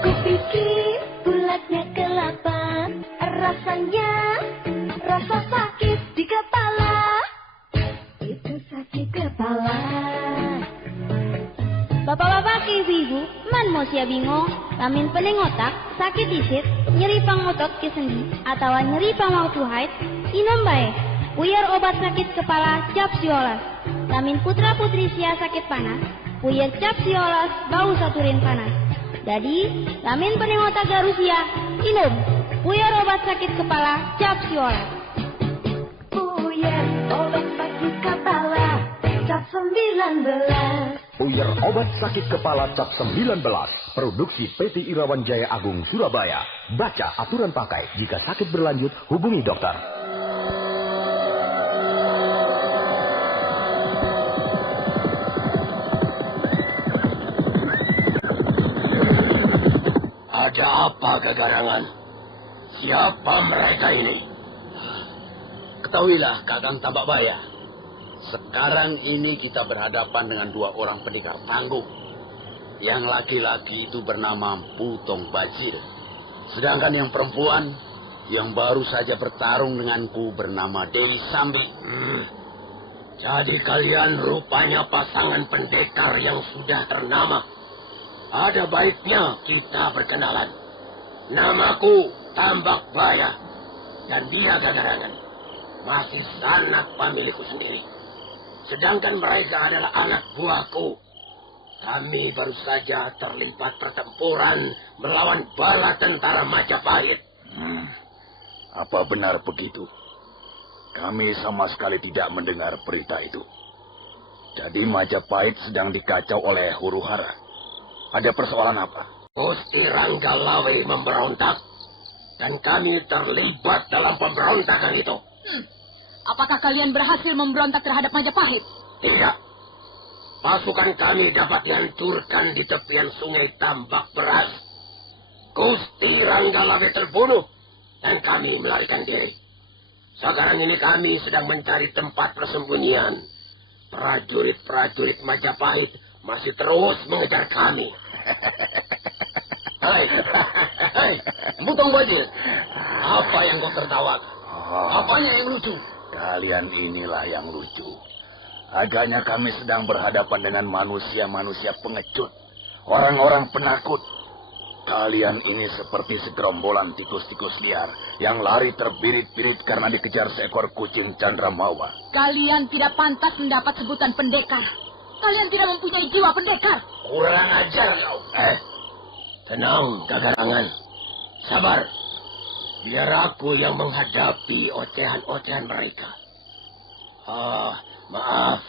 Kupikir bulatnya kelapa, rasanya rasa sakit di kepala. Itu sakit kepala. Bapak-bapak, ibu-ibu, man mau sia bingung, lamin pening otak, sakit isit, nyeri pang otot ke sendi, atau nyeri pang waktu haid, inom bae. Puyer obat sakit kepala cap siolas. Lamin putra-putri sia sakit panas, puyer cap siolas bau saturin panas. Jadi, lamin pening otak garusia, inom. Puyer obat sakit kepala cap siolas. Puyer obat sakit kepala cap 19. Puyer obat sakit kepala cap 19. Produksi PT Irawan Jaya Agung Surabaya. Baca aturan pakai. Jika sakit berlanjut, hubungi dokter. Ada apa, Gagarangan? Siapa mereka ini? Ketahuilah, Kakang Tambakbaya. Sekarang ini kita berhadapan dengan 2 orang pendekar tangguh. Yang laki-laki itu bernama Empu Tong Bajil. Sedangkan yang perempuan, yang baru saja bertarung denganku bernama Dewi Sambi. Jadi kalian rupanya pasangan pendekar yang sudah ternama. Ada baiknya kita berkenalan. Namaku Tambakbaya. Dan dia Gagarangan. Masih sanak pemilikku sendiri. Sedangkan mereka adalah anak buahku. Kami baru saja terlibat pertempuran melawan bala tentara Majapahit. Apa benar begitu? Kami sama sekali tidak mendengar berita itu. Jadi Majapahit sedang dikacau oleh huru-hara. Ada persoalan apa? Gusti Ranggalawe memberontak. Dan kami terlibat dalam pemberontakan itu. Apakah kalian berhasil memberontak terhadap Majapahit? Tidak. Pasukan kami dapat dihancurkan di tepian sungai Tambak Beras. Gusti Ranggalawe terbunuh. Dan kami melarikan diri. Sekarang ini kami sedang mencari tempat persembunyian. Prajurit-prajurit Majapahit masih terus mengejar kami. Hei, Butong Bajil. Apa yang kau tertawakan? Apanya yang lucu? Kalian inilah yang lucu. Agaknya kami sedang berhadapan dengan manusia-manusia pengecut. Orang-orang penakut. Kalian ini seperti segerombolan tikus-tikus liar yang lari terbirit-birit karena dikejar seekor kucing Candramawa. Kalian tidak pantas mendapat sebutan pendekar. Kalian tidak mempunyai jiwa pendekar. Kurang ajar kau. Tenang, Gagarangan. Sabar. Biar aku yang menghadapi ocehan-ocehan mereka. Maaf.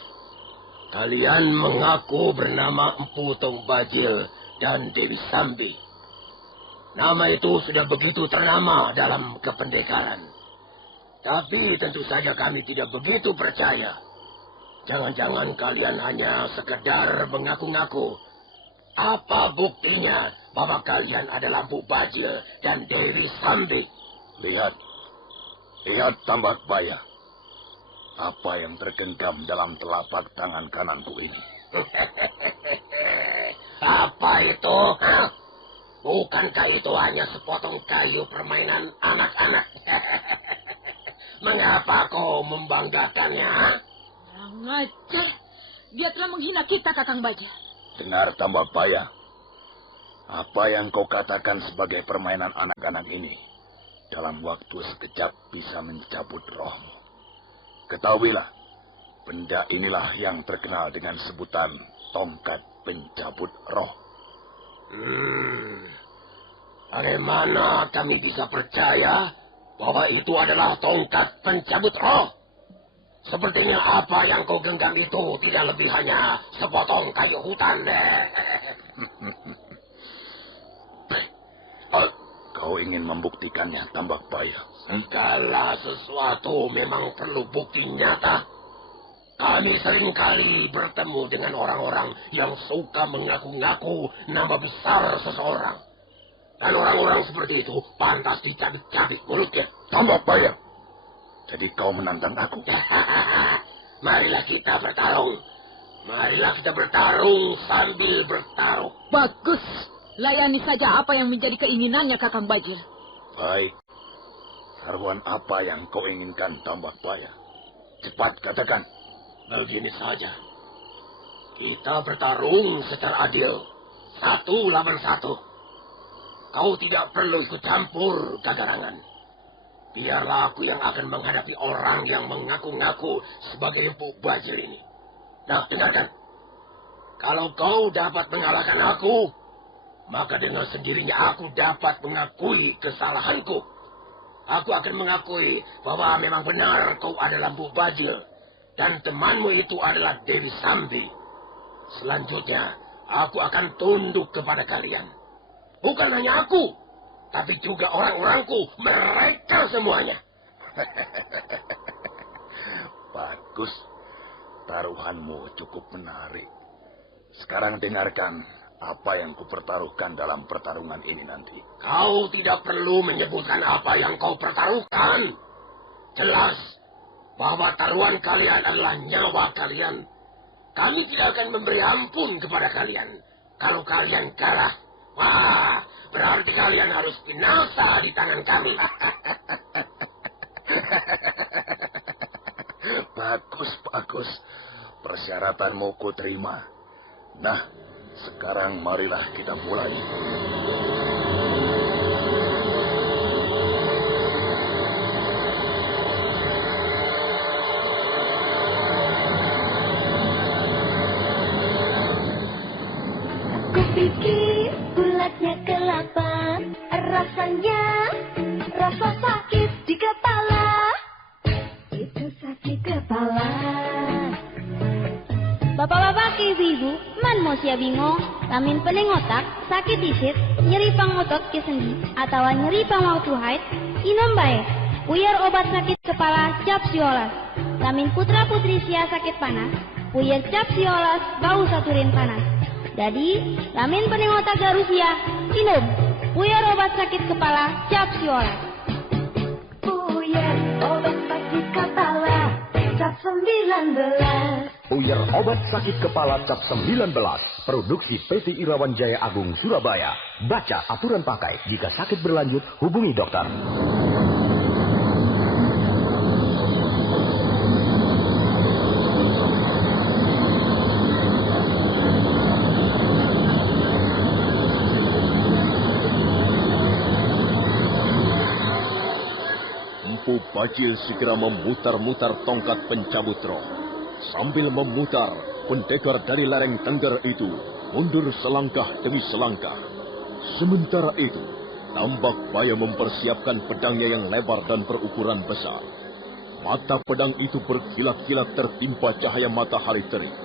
Kalian mengaku bernama Empu Tong Bajil dan Dewi Sambi. Nama itu sudah begitu ternama dalam kependekaran. Tapi tentu saja kami tidak begitu percaya. Jangan-jangan kalian hanya sekedar mengaku-ngaku. Apa buktinya bahwa kalian adalah Empu Bajil dan Dewi Sambi? Lihat Tambak Baya. Apa yang tergenggam dalam telapak tangan kananku ini? Apa itu? Bukankah itu hanya sepotong kayu permainan anak-anak? Mengapa kau membanggakannya? Kurang ajar. Dia telah menghina kita, Kakang Bajil. Dengar Tambak Baya. Apa yang kau katakan sebagai permainan anak-anak ini, dalam waktu sekejap bisa mencabut rohmu. Ketahuilah, benda inilah yang terkenal dengan sebutan tongkat pencabut roh. Bagaimana kami bisa percaya bahwa itu adalah tongkat pencabut roh? Sepertinya apa yang kau genggam itu tidak lebih hanya sepotong kayu hutan. Kau ingin membuktikannya, Tambak Baya? Segala sesuatu memang perlu bukti nyata. Kami seringkali bertemu dengan orang-orang yang suka mengaku-ngaku nama besar seseorang. Dan orang-orang seperti itu pantas dicabik-cabik mulutnya. Tambak Baya. Jadi kau menantang aku? Marilah kita bertarung. Marilah kita bertarung sambil bertaruh. Bagus. Layani saja apa yang menjadi keinginannya, Kakang Bajil. Baik. Taruhan apa yang kau inginkan, Tambak Baya? Cepat katakan. Begini saja. Kita bertarung secara adil. 1 lawan 1. Kau tidak perlu ikut campur, Gagarangan. Biarlah aku yang akan menghadapi orang yang mengaku-ngaku sebagai Empu Bajil ini. Nah, dengarkan. Kalau kau dapat mengalahkan aku, maka dengan sendirinya aku dapat mengakui kesalahanku. Aku akan mengakui bahwa memang benar kau adalah Empu Bajil. Dan temanmu itu adalah Dewi Sambi. Selanjutnya, aku akan tunduk kepada kalian. Bukan hanya aku, tapi juga orang-orangku, mereka semuanya. Bagus. Taruhanmu cukup menarik. Sekarang dengarkan apa yang kupertaruhkan dalam pertarungan ini nanti. Kau tidak perlu menyebutkan apa yang kau pertaruhkan. Jelas bahwa taruhan kalian adalah nyawa kalian. Kami tidak akan memberi ampun kepada kalian. Kalau kalian kalah, wah, berarti kalian harus binasa di tangan kami. Bagus, bagus. Persyaratanmu ku terima. Nah, sekarang marilah kita mulai. Kupikir bulatnya kelapa, rasanya rasa sakit di kepala. Itu sakit kepala. Bapak-bapak, ibu-ibu, man mo siya bingung, lamin pening otak, sakit isit, nyeri pang otot ke sendi, atau nyeri pang waktu haid, inom bae. Puyer obat sakit kepala cap siolas. Lamin putra putri sia sakit panas, puyer cap siolas bau saturin panas. Jadi, lamin pening otak garusia, inom. Puyer obat sakit kepala cap siolas. Puyer obat sakit kepala cap 19. Puyer obat sakit kepala cap 19. Produksi PT Irawan Jaya Agung Surabaya. Baca aturan pakai. Jika sakit berlanjut, hubungi dokter. Empu Bajil segera memutar-mutar tongkat pencabut roh. Sambil memutar, pendekar dari lereng Tengger itu mundur selangkah demi selangkah. Sementara itu, Tambak Baya mempersiapkan pedangnya yang lebar dan berukuran besar. Mata pedang itu berkilat-kilat tertimpa cahaya matahari terik.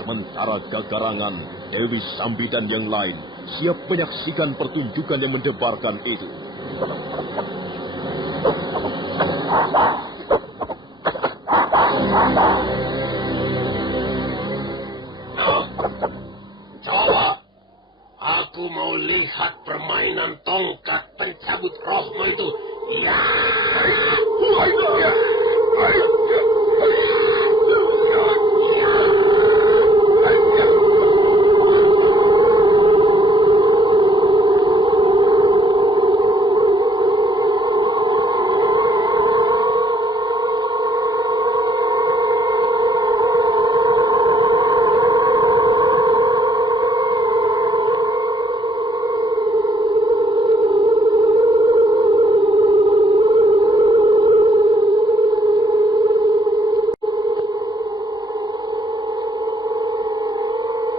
Sementara Gagarangan, Dewi Sambi dan yang lain siap menyaksikan pertunjukan yang mendebarkan itu. Coba, aku mau lihat permainan tongkat pencabut rohmu itu. Ya.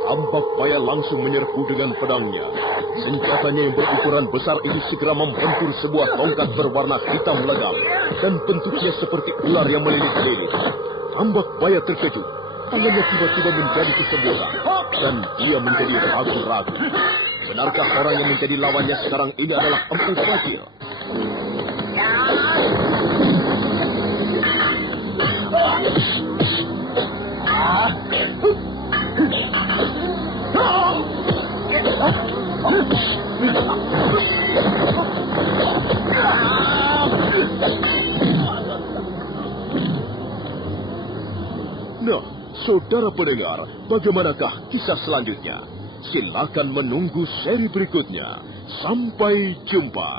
Tambak Baya langsung menyerbu dengan pedangnya. Senjatanya yang berukuran besar itu segera membentur sebuah tongkat berwarna hitam legam dan bentuknya seperti ular yang melilit-lilit. Tambak Baya terkejut. Tangannya tiba-tiba menjadi kesemburan dan dia menjadi ragu-ragu. Benarkah orang yang menjadi lawannya sekarang ini adalah Empu Bajil? Nah, saudara pendengar, bagaimanakah kisah selanjutnya? Silakan menunggu seri berikutnya. Sampai jumpa.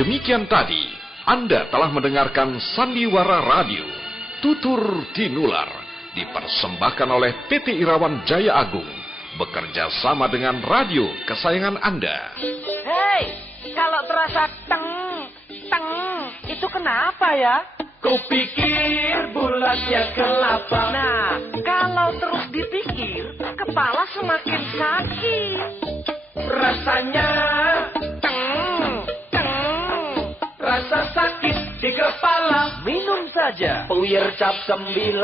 Demikian tadi, Anda telah mendengarkan Sandiwara Radio, Tutur Tinular, dipersembahkan oleh PT Irawan Jaya Agung, bekerja sama dengan radio kesayangan Anda. Hei, kalau terasa teng, itu kenapa ya? Kupikir bulatnya kelapa. Nah, kalau terus dipikir, kepala semakin sakit. Rasanya rasa sakit di kepala. Minum saja Puyer cap 19.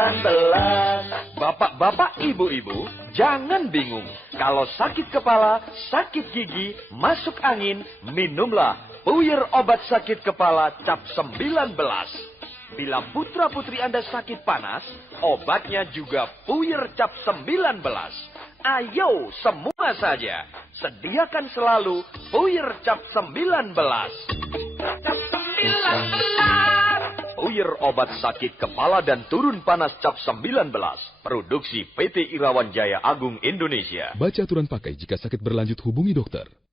Bapak-bapak, ibu-ibu, jangan bingung. Kalau sakit kepala, sakit gigi, masuk angin, minumlah Puyer obat sakit kepala cap 19. Bila putra-putri Anda sakit panas, obatnya juga Puyer cap 19. Ayo, semua saja. Sediakan selalu Puyer cap 19. Cap 19. Puyer obat sakit kepala dan turun panas cap 19. Produksi PT Irawan Jaya Agung Indonesia. Baca aturan pakai jika sakit berlanjut, hubungi dokter.